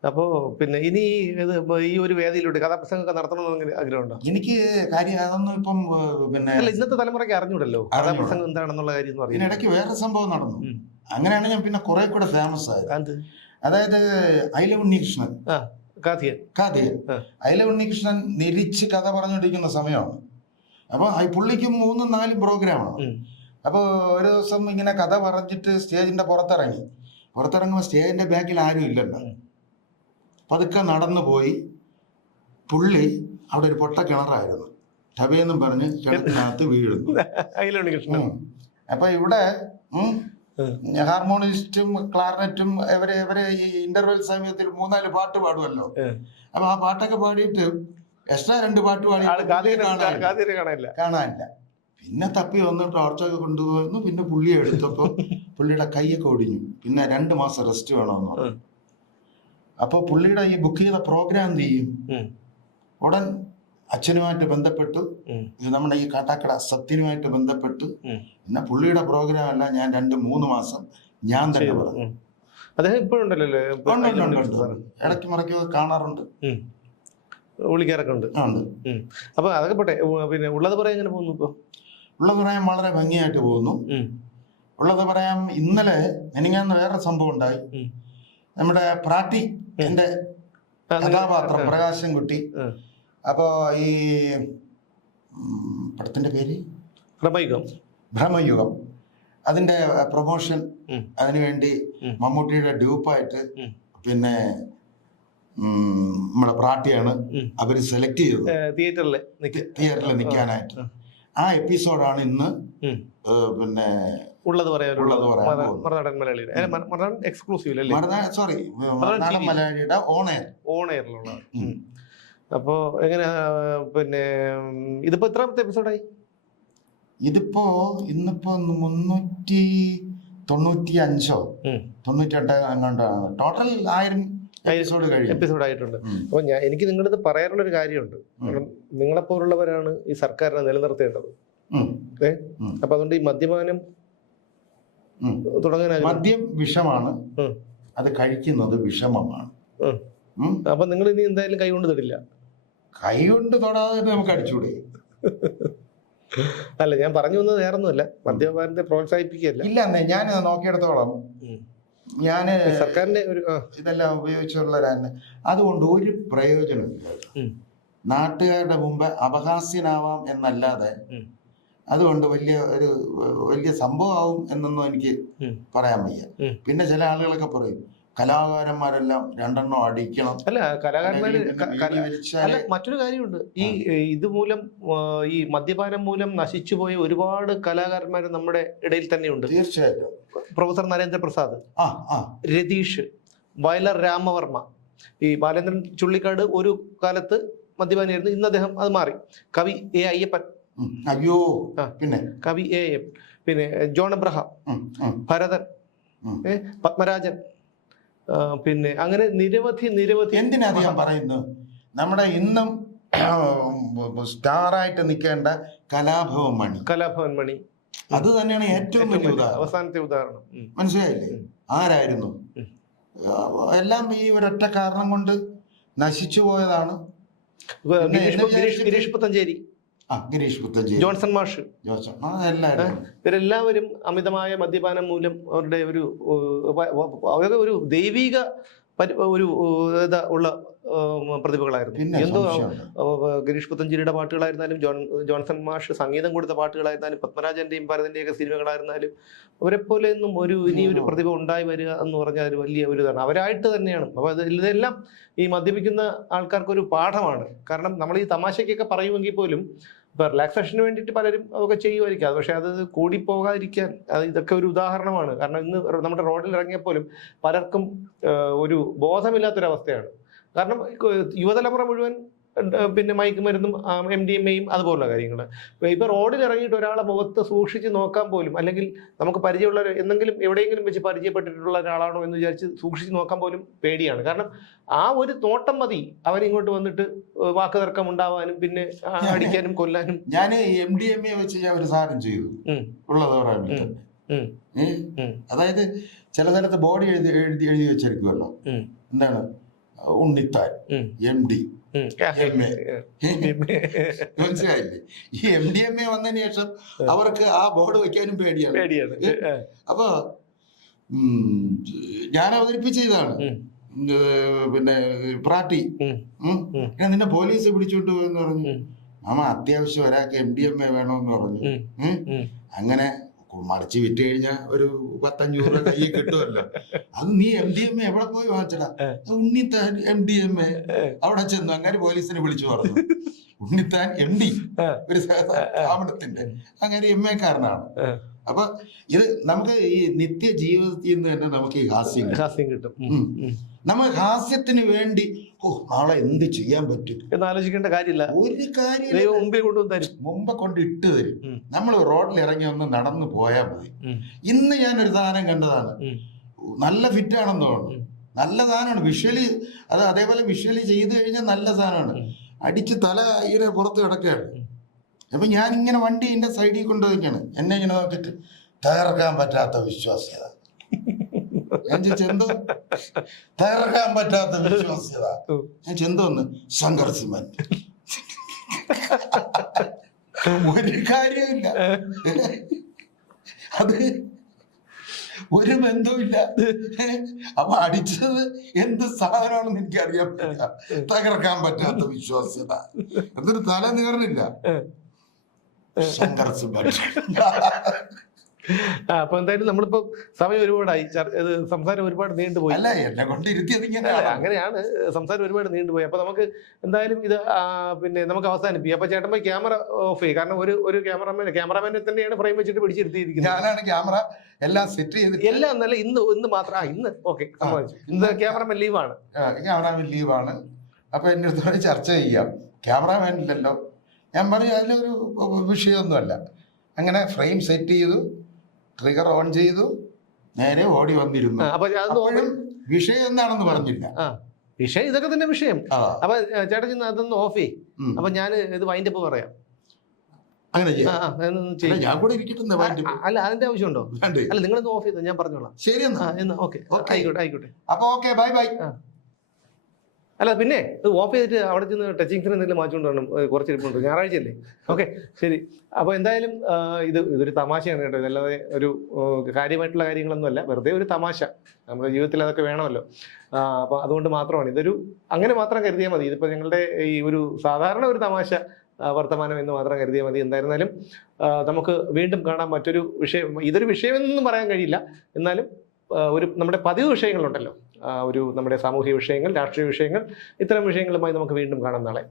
അപ്പോ പിന്നെ ഇനി ഇത് ഈ ഒരു വേദിയിലൂടെ കഥാപ്രസംഗമൊക്കെ നടത്തണമെന്ന് ആഗ്രഹമുണ്ടോ? എനിക്ക് കാര്യം അതൊന്നും ഇപ്പം പിന്നെ ഇന്നത്തെ തലമുറയ്ക്ക് അറിഞ്ഞൂടല്ലോ കഥാപ്രസംഗം എന്താണെന്നുള്ള കാര്യം. ഇതിനിടയ്ക്ക് വേറെ സംഭവം നടന്നു. അങ്ങനെയാണ് ഞാൻ പിന്നെ കുറെ കൂടെ ഫേമസ് ആയത്. അതായത് ഐല ഉണ്ണികൃഷ്ണൻ കാതിയൻ ഐല ഉണ്ണികൃഷ്ണൻ നിരിച്ച് കഥ പറഞ്ഞുകൊണ്ടിരിക്കുന്ന സമയമാണ്. അപ്പൊ പുള്ളിക്ക് 3-4 പ്രോഗ്രാമാണ്. അപ്പോൾ ഒരു ദിവസം ഇങ്ങനെ കഥ പറഞ്ഞിട്ട് സ്റ്റേജിന്റെ പുറത്തിറങ്ങുമ്പോൾ സ്റ്റേജിന്റെ ബാക്കിൽ ആരും ഇല്ലല്ലോ. പതുക്കെ നടന്നു പോയി. പുള്ളി അവിടെ ഒരു പൊട്ട കിണറായിരുന്നു. ടബയെന്നും പറഞ്ഞ് കിണറ്റിനകത്ത് വീഴുന്നു. അപ്പൊ ഇവിടെ ഹാർമോണിസ്റ്റും ക്ലാർനെറ്റും ഇവരെ ഈ ഇന്റർവെൽ സമയത്തിൽ 3-4 പാട്ട് പാടുമല്ലോ. അപ്പൊ ആ പാട്ടൊക്കെ പാടിയിട്ട് എക്സ്ട്രാ 2 പാട്ട് പാടി കാണാനില്ല. പിന്നെ തപ്പി വന്ന് ടോർച്ചൊക്കെ കൊണ്ടുപോയിരുന്നു. പിന്നെ പുള്ളിയെ എടുത്തപ്പോ പുള്ളിയുടെ കൈയൊക്കെ ഒടിഞ്ഞു. പിന്നെ 2 മാസം റെസ്റ്റ് വേണമെന്ന് പറഞ്ഞു. അപ്പൊ പുള്ളിയുടെ ഈ ബുക്ക് ചെയ്ത പ്രോഗ്രാം എന്ത് ചെയ്യും? ഉടൻ അച്ഛനുമായിട്ട് ബന്ധപ്പെട്ടു, നമ്മുടെ ഈ കാട്ടാക്കട സത്യനുമായിട്ട് ബന്ധപ്പെട്ടു. പിന്നെ പുള്ളിയുടെ പ്രോഗ്രാം അല്ല, ഞാൻ 2-3 മാസം ഞാൻ തന്നെ പറഞ്ഞു. അദ്ദേഹം ഇപ്പോഴുണ്ടല്ലോ, ഇടയ്ക്ക് മറയ്ക്ക് കാണാറുണ്ട്, വിളിക്കാറൊക്കെ ഉണ്ട്. അപ്പൊ അതൊക്കെ പോട്ടെ. പിന്നെ ഉള്ളത് പറയാൻ എങ്ങനെ പോകുന്നു? ഇപ്പൊ ഉള്ളത് പറയാൻ വളരെ ഭംഗിയായിട്ട് പോകുന്നു. ഉള്ളത് പറയാം, ഇന്നലെ എനിക്കന്ന് വേറെ സംഭവം ഉണ്ടായി. നമ്മുടെ പ്രാട്ടി എന്റെ കഥാപാത്രം പ്രകാശൻകുട്ടി. അപ്പോ ഈ പടത്തിന്റെ പേര് ഭ്രമയുഗം. അതിന്റെ പ്രൊമോഷൻ, അതിനുവേണ്ടി മമ്മൂട്ടിയുടെ ഡ്യൂപ്പായിട്ട് പിന്നെ നമ്മുടെ പ്രാട്ടിയാണ് അവര് സെലക്ട് ചെയ്തത് തിയേറ്ററിൽ നിൽക്കാനായിട്ട്. ആ എപ്പിസോഡാണ് ഇന്ന് പിന്നെ ഉള്ളത് പറയാൻ മലയാളിയുടെ ഓണെയറിലുള്ള. അപ്പോ എങ്ങനെ പിന്നെ ഇതിപ്പോ എത്രാമത്തെ എപ്പിസോഡായി? ഇതിപ്പോ ഇന്നിപ്പോ 395 98 അങ്ങോട്ടാണ്. ടോട്ടൽ 1000 എപ്പിസോഡ് ആയിട്ടുണ്ട്. അപ്പൊ എനിക്ക് നിങ്ങളുടെ പറയാനുള്ള ഒരു കാര്യമുണ്ട്. നിങ്ങളെപ്പോലുള്ളവരാണ് ഈ സർക്കാരിനെ നിലനിർത്തേണ്ടത്. അപ്പൊ അതുകൊണ്ട് ഈ മദ്യപാനം തുടങ്ങാൻ, മദ്യം വിഷമാണ്, അത് കഴിക്കുന്നത് വിഷമമാണ്. അപ്പൊ നിങ്ങൾ ഇനി എന്തായാലും കൈ കൊണ്ട് തൊടില്ല? കൈ കൊണ്ട് തൊടാതെ നമുക്ക് അടിച്ചുകൂടെ? അല്ല, ഞാൻ പറഞ്ഞു വന്നത് വേറൊന്നുമല്ല, മദ്യപാനത്തെ പ്രോത്സാഹിപ്പിക്കുകയല്ല. ഇല്ല, ഞാൻ നോക്കിയെടുത്തോളം ഞാന് സർക്കാരിന്റെ ഒരു ഇതെല്ലാം ഉപയോഗിച്ചുള്ളവരാണ്. അതുകൊണ്ട് ഒരു പ്രയോജനമില്ല. നാട്ടുകാരുടെ മുമ്പ് അപഹാസ്യനാവാം എന്നല്ലാതെ അതുകൊണ്ട് വലിയ സംഭവമാവും എന്നൊന്നും എനിക്ക് പറയാൻ വയ്യ. പിന്നെ ചില ആളുകളൊക്കെ പറയും കലാകാരന്മാരെല്ലാം 2 അടിക്കണം. അല്ല, കലാകാരന്മാര് മറ്റൊരു കാര്യമുണ്ട്. ഇതുമൂലം ഈ മദ്യപാനം മൂലം നശിച്ചുപോയ ഒരുപാട് കലാകാരന്മാർ നമ്മുടെ ഇടയിൽ തന്നെയുണ്ട്. തീർച്ചയായിട്ടും. പ്രൊഫസർ നരേന്ദ്രപ്രസാദ്, രതീഷ്, വയലർ രാമവർമ്മ, ഈ ബാലേന്ദ്രൻ ചുള്ളിക്കാട് ഒരു കാലത്ത് മദ്യപാനിയായിരുന്നു. ഇന്ന് അദ്ദേഹം അത് മാറി. കവി എ അയ്യപ്പൻ, പിന്നെ കവി എ പിന്നെ ജോൺ അബ്രഹാം, ഭരതൻ, പത്മരാജൻ, പിന്നെ അങ്ങനെ നിരവധി എന്തിനാ ഞാൻ പറയുന്നു, നമ്മുടെ ഇന്നും സ്റ്റാറായിട്ട് നിൽക്കേണ്ട കലാഭവൻ മണി അത് തന്നെയാണ് ഏറ്റവും വലിയ അവസാനത്തെ ഉദാഹരണം. മനസ്സിലായില്ലേ? ആരായിരുന്നു? എല്ലാം ഈ ഒരൊറ്റ കാരണം കൊണ്ട് നശിച്ചു പോയതാണ്. ഗിരീഷ് പുത്തഞ്ചേരി, ജോൺസൺ മാഷ്, ഇവരെല്ലാവരും അമിതമായ മദ്യപാനം മൂലം അവരുടെ ഒരു ദൈവിക ഉള്ള പ്രതിഭകളായിരുന്നു. എന്തോ ഗിരീഷ് പുത്തഞ്ചേരിയുടെ പാട്ടുകളായിരുന്നാലും, ജോൺസൺ മാഷ് സംഗീതം കൊടുത്ത പാട്ടുകളായിരുന്നാലും, പത്മരാജന്റെയും ഭരതന്റെയൊക്കെ സിനിമകളായിരുന്നാലും, അവരെ പോലെ ഒന്നും ഇനിയൊരു പ്രതിഭ ഉണ്ടായി വരിക എന്ന് പറഞ്ഞാൽ വലിയ ഒരു ഇതാണ്. അവരായിട്ട് തന്നെയാണ്. അപ്പൊ ഇതെല്ലാം ഈ മദ്യപിക്കുന്ന ആൾക്കാർക്കൊരു പാഠമാണ്. കാരണം നമ്മൾ ഈ തമാശയ്ക്കൊക്കെ പറയുമെങ്കിൽ പോലും ഇപ്പൊ റിലാക്സേഷന് വേണ്ടിയിട്ട് പലരും അതൊക്കെ ചെയ്യുമായിരിക്കും. പക്ഷെ അത് കൂടിപ്പോകാതിരിക്കാൻ ഇതൊക്കെ ഒരു ഉദാഹരണമാണ്. കാരണം ഇന്ന് നമ്മുടെ റോഡിൽ ഇറങ്ങിയപ്പോലും പലർക്കും ഒരു ബോധമില്ലാത്തൊരവസ്ഥയാണ്. കാരണം യുവതലമുറ മുഴുവൻ പിന്നെ മയക്കുമരുന്നും MDMA-യും അതുപോലുള്ള കാര്യങ്ങൾ. ഇപ്പോൾ റോഡിൽ ഇറങ്ങിയിട്ട് ഒരാളെ മുഖത്ത് സൂക്ഷിച്ച് നോക്കാൻ പോലും, അല്ലെങ്കിൽ നമുക്ക് പരിചയമുള്ള എന്തെങ്കിലും എവിടെയെങ്കിലും വെച്ച് പരിചയപ്പെട്ടിട്ടുള്ള ഒരാളാണോ എന്ന് വിചാരിച്ച് സൂക്ഷിച്ച് നോക്കാൻ പോലും പേടിയാണ്. കാരണം ആ ഒരു നോട്ടം മതി അവരിങ്ങോട്ട് വന്നിട്ട് വാക്ക് തർക്കം ഉണ്ടാവാനും പിന്നെ അടിക്കാനും കൊല്ലാനും. ഞാൻ MDMA വെച്ച് ഞാൻ ഒരു സാധനം ചെയ്തു ഉള്ളത്. അതായത് ചില സ്ഥലത്ത് ബോഡി എഴുതി വെച്ചിരിക്കുമല്ലോ, എന്താണ് ഉണ്ണിത്താൻ MD മനസ്സിലായില്ലേ? ഈ MDMA വന്നതിന് ശേഷം അവർക്ക് ആ ബോർഡ് വെക്കാനും പേടിയാണ്. അപ്പൊ ഞാൻ അവതരിപ്പിച്ച ഇതാണ്, പിന്നെ പ്രാട്ടി നിന്നെ പോലീസ് പിടിച്ചോണ്ട് പോയെന്ന് പറഞ്ഞു. മാമ അത്യാവശ്യം ഒരാൾക്ക് MDMA വേണമെന്ന് പറഞ്ഞു. അങ്ങനെ മറിച്ച് വിറ്റ് കഴിഞ്ഞാൽ ഒരു 15 രൂപ കയ്യിൽ കിട്ടുമല്ലോ. അത് നീ MDMA എവിടെ പോയി വാങ്ങിച്ചടാ? ഉണ്ണിത്താൻ MDMA. അവിടെ ചെന്നു അങ്ങനെ പോലീസിനെ വിളിച്ചു പറഞ്ഞു, ഉണ്ണിത്താൻ MD ഒരു സ്ഥാപനത്തിന്റെ അങ്ങനെ MA കാരനാണ്. അപ്പൊ ഇത് നമുക്ക് ഈ നിത്യ ജീവിതത്തിൽ നിന്ന് തന്നെ നമുക്ക് ഈ ഹാസ്യം കിട്ടും. നമ്മൾ ഹാസ്യത്തിന് വേണ്ടി നാളെ എന്ത് ചെയ്യാൻ പറ്റും എന്ന് ആലോചിക്കേണ്ട കാര്യമില്ല. ഒരു കാര്യം മുമ്പ് കൊണ്ട് ഇട്ട് തരും. നമ്മൾ റോഡിൽ ഇറങ്ങി ഒന്ന് നടന്നു പോയാൽ മതി. ഇന്ന് ഞാനൊരു സാധനം കണ്ടതാണ്, നല്ല ഫിറ്റാണെന്ന് തോന്നുന്നു. നല്ല സാധനമാണ് വിഷ്വലി. അത് അതേപോലെ വിഷ്വലി ചെയ്ത് കഴിഞ്ഞാൽ നല്ല സാധനമാണ്. അടിച്ച് തല ഇങ്ങനെ പുറത്ത് കിടക്കുകയാണ്. അപ്പൊ ഞാൻ ഇങ്ങനെ വണ്ടി എന്റെ സൈഡിൽ കൊണ്ടുപോയിക്കാണ്. എന്നെ ഇങ്ങനെ നോക്കിട്ട് തകർക്കാൻ പറ്റാത്ത വിശ്വാസ്യത. ഞാൻ ചെന്തോ തകർക്കാൻ പറ്റാത്ത വിശ്വാസ്യത. ഞാൻ ചെന്തോന്ന് ശങ്കർ സിമന്റ്. ഒരു കാര്യമില്ല, അത് ഒരു ബന്ധവുമില്ല. അപ്പൊ അടിച്ചത് എന്ത് സാധനമാണെന്ന് എനിക്കറിയാൻ പറ്റില്ല. തകർക്കാൻ പറ്റാത്ത വിശ്വാസ്യത. എന്തൊരു തല നീർന്നില്ല. ശങ്കർ സിമന്റ്. അപ്പൊ എന്തായാലും നമ്മളിപ്പോ സമയം ഒരുപാടായി, സംസാരം ഒരുപാട് നീണ്ടുപോയി. അല്ല എന്നെ കൊണ്ട് ഇരുത്തിയത് അങ്ങനെയാണ്, സംസാരം ഒരുപാട് നീണ്ടുപോയി. അപ്പൊ നമുക്ക് എന്തായാലും ഇത് പിന്നെ നമുക്ക് അവസാനിപ്പിക്കാം. അപ്പൊ ചേട്ടൻ പോയി ക്യാമറ ഓഫ് ചെയ്യും. കാരണം ഒരു ക്യാമറാമാനെ തന്നെയാണ് ഫ്രെയിം വെച്ചിട്ട് പിടിച്ചിരുത്തിയിരിക്കുന്നത്. ഞാനാണ് ക്യാമറ എല്ലാം സെറ്റ് ചെയ്ത് എല്ലാം എന്നല്ല, ഇന്ന് മാത്രം ഇന്ന് ഓക്കെ ഇന്ന് ക്യാമറമാൻ ലീവാണ്. ക്യാമറാമാൻ ലീവാണ്. അപ്പൊ എന്റെ അടുത്തോടെ ചർച്ച ചെയ്യാം. ക്യാമറാമാൻ ഇല്ലല്ലോ. ഞാൻ പറഞ്ഞു അതിലൊരു വിഷയമൊന്നുമല്ല. അങ്ങനെ ഫ്രെയിം സെറ്റ് ചെയ്തു, ട്രിഗർ ഓൺ ചെയ്തു, നേരെ ഓടി വന്നിരുന്നു. അപ്പോഴും വിഷയം എന്താണെന്ന് പറഞ്ഞില്ല. വിഷയം ഇതൊക്കെ തന്നെ വിഷയം. അപ്പൊ ചേട്ടൻ അതൊന്ന് ഓഫ് ചെയ്യും. അപ്പൊ ഞാൻ ഇത് വൈൻഡ് അപ്പ് പറയാം. അങ്ങനെ ഞാൻ കൂടെ ഇരിക്കട്ടെ. അല്ല അതിന്റെ ആവശ്യമുണ്ടോ? അല്ല നിങ്ങളൊന്ന് ഓഫ് ചെയ്തോ, ഞാൻ പറഞ്ഞോളാം. ശരി എന്നാ ഓക്കെ, ആയിക്കോട്ടെ. അപ്പൊ ഓക്കെ, ബൈ ബൈ. അല്ല പിന്നെ ഇത് ഓഫ് ചെയ്തിട്ട് അവിടെ ചെന്ന് ടച്ചിങ്സിന് എന്തെങ്കിലും മാറ്റിക്കൊണ്ട് വേണം. കുറച്ചിരിപ്പുണ്ട്, ഞായറാഴ്ചയല്ലേ. ഓക്കെ ശരി. അപ്പോൾ എന്തായാലും ഇതൊരു തമാശയാണ് കേട്ടോ. ഇതല്ലാതെ ഒരു കാര്യമായിട്ടുള്ള കാര്യങ്ങളൊന്നുമല്ല, വെറുതെ ഒരു തമാശ. നമ്മുടെ ജീവിതത്തിൽ അതൊക്കെ വേണമല്ലോ. അപ്പോൾ അതുകൊണ്ട് മാത്രമാണ് ഇതൊരു അങ്ങനെ മാത്രം കരുതിയാൽ മതി. ഇതിപ്പോൾ ഞങ്ങളുടെ ഈ ഒരു സാധാരണ ഒരു തമാശ വർത്തമാനം എന്ന് മാത്രം കരുതിയാൽ മതി. എന്തായിരുന്നാലും നമുക്ക് വീണ്ടും കാണാം മറ്റൊരു വിഷയം. ഇതൊരു വിഷയമെന്നൊന്നും പറയാൻ കഴിയില്ല, എന്നാലും നമ്മുടെ പതിവ് വിഷയങ്ങളുണ്ടല്ലോ, നമ്മുടെ സാമൂഹിക വിഷയങ്ങൾ, രാഷ്ട്രീയ വിഷയങ്ങൾ, ഇത്തരം വിഷയങ്ങളുമായി നമുക്ക് വീണ്ടും കാണാം നാളെ.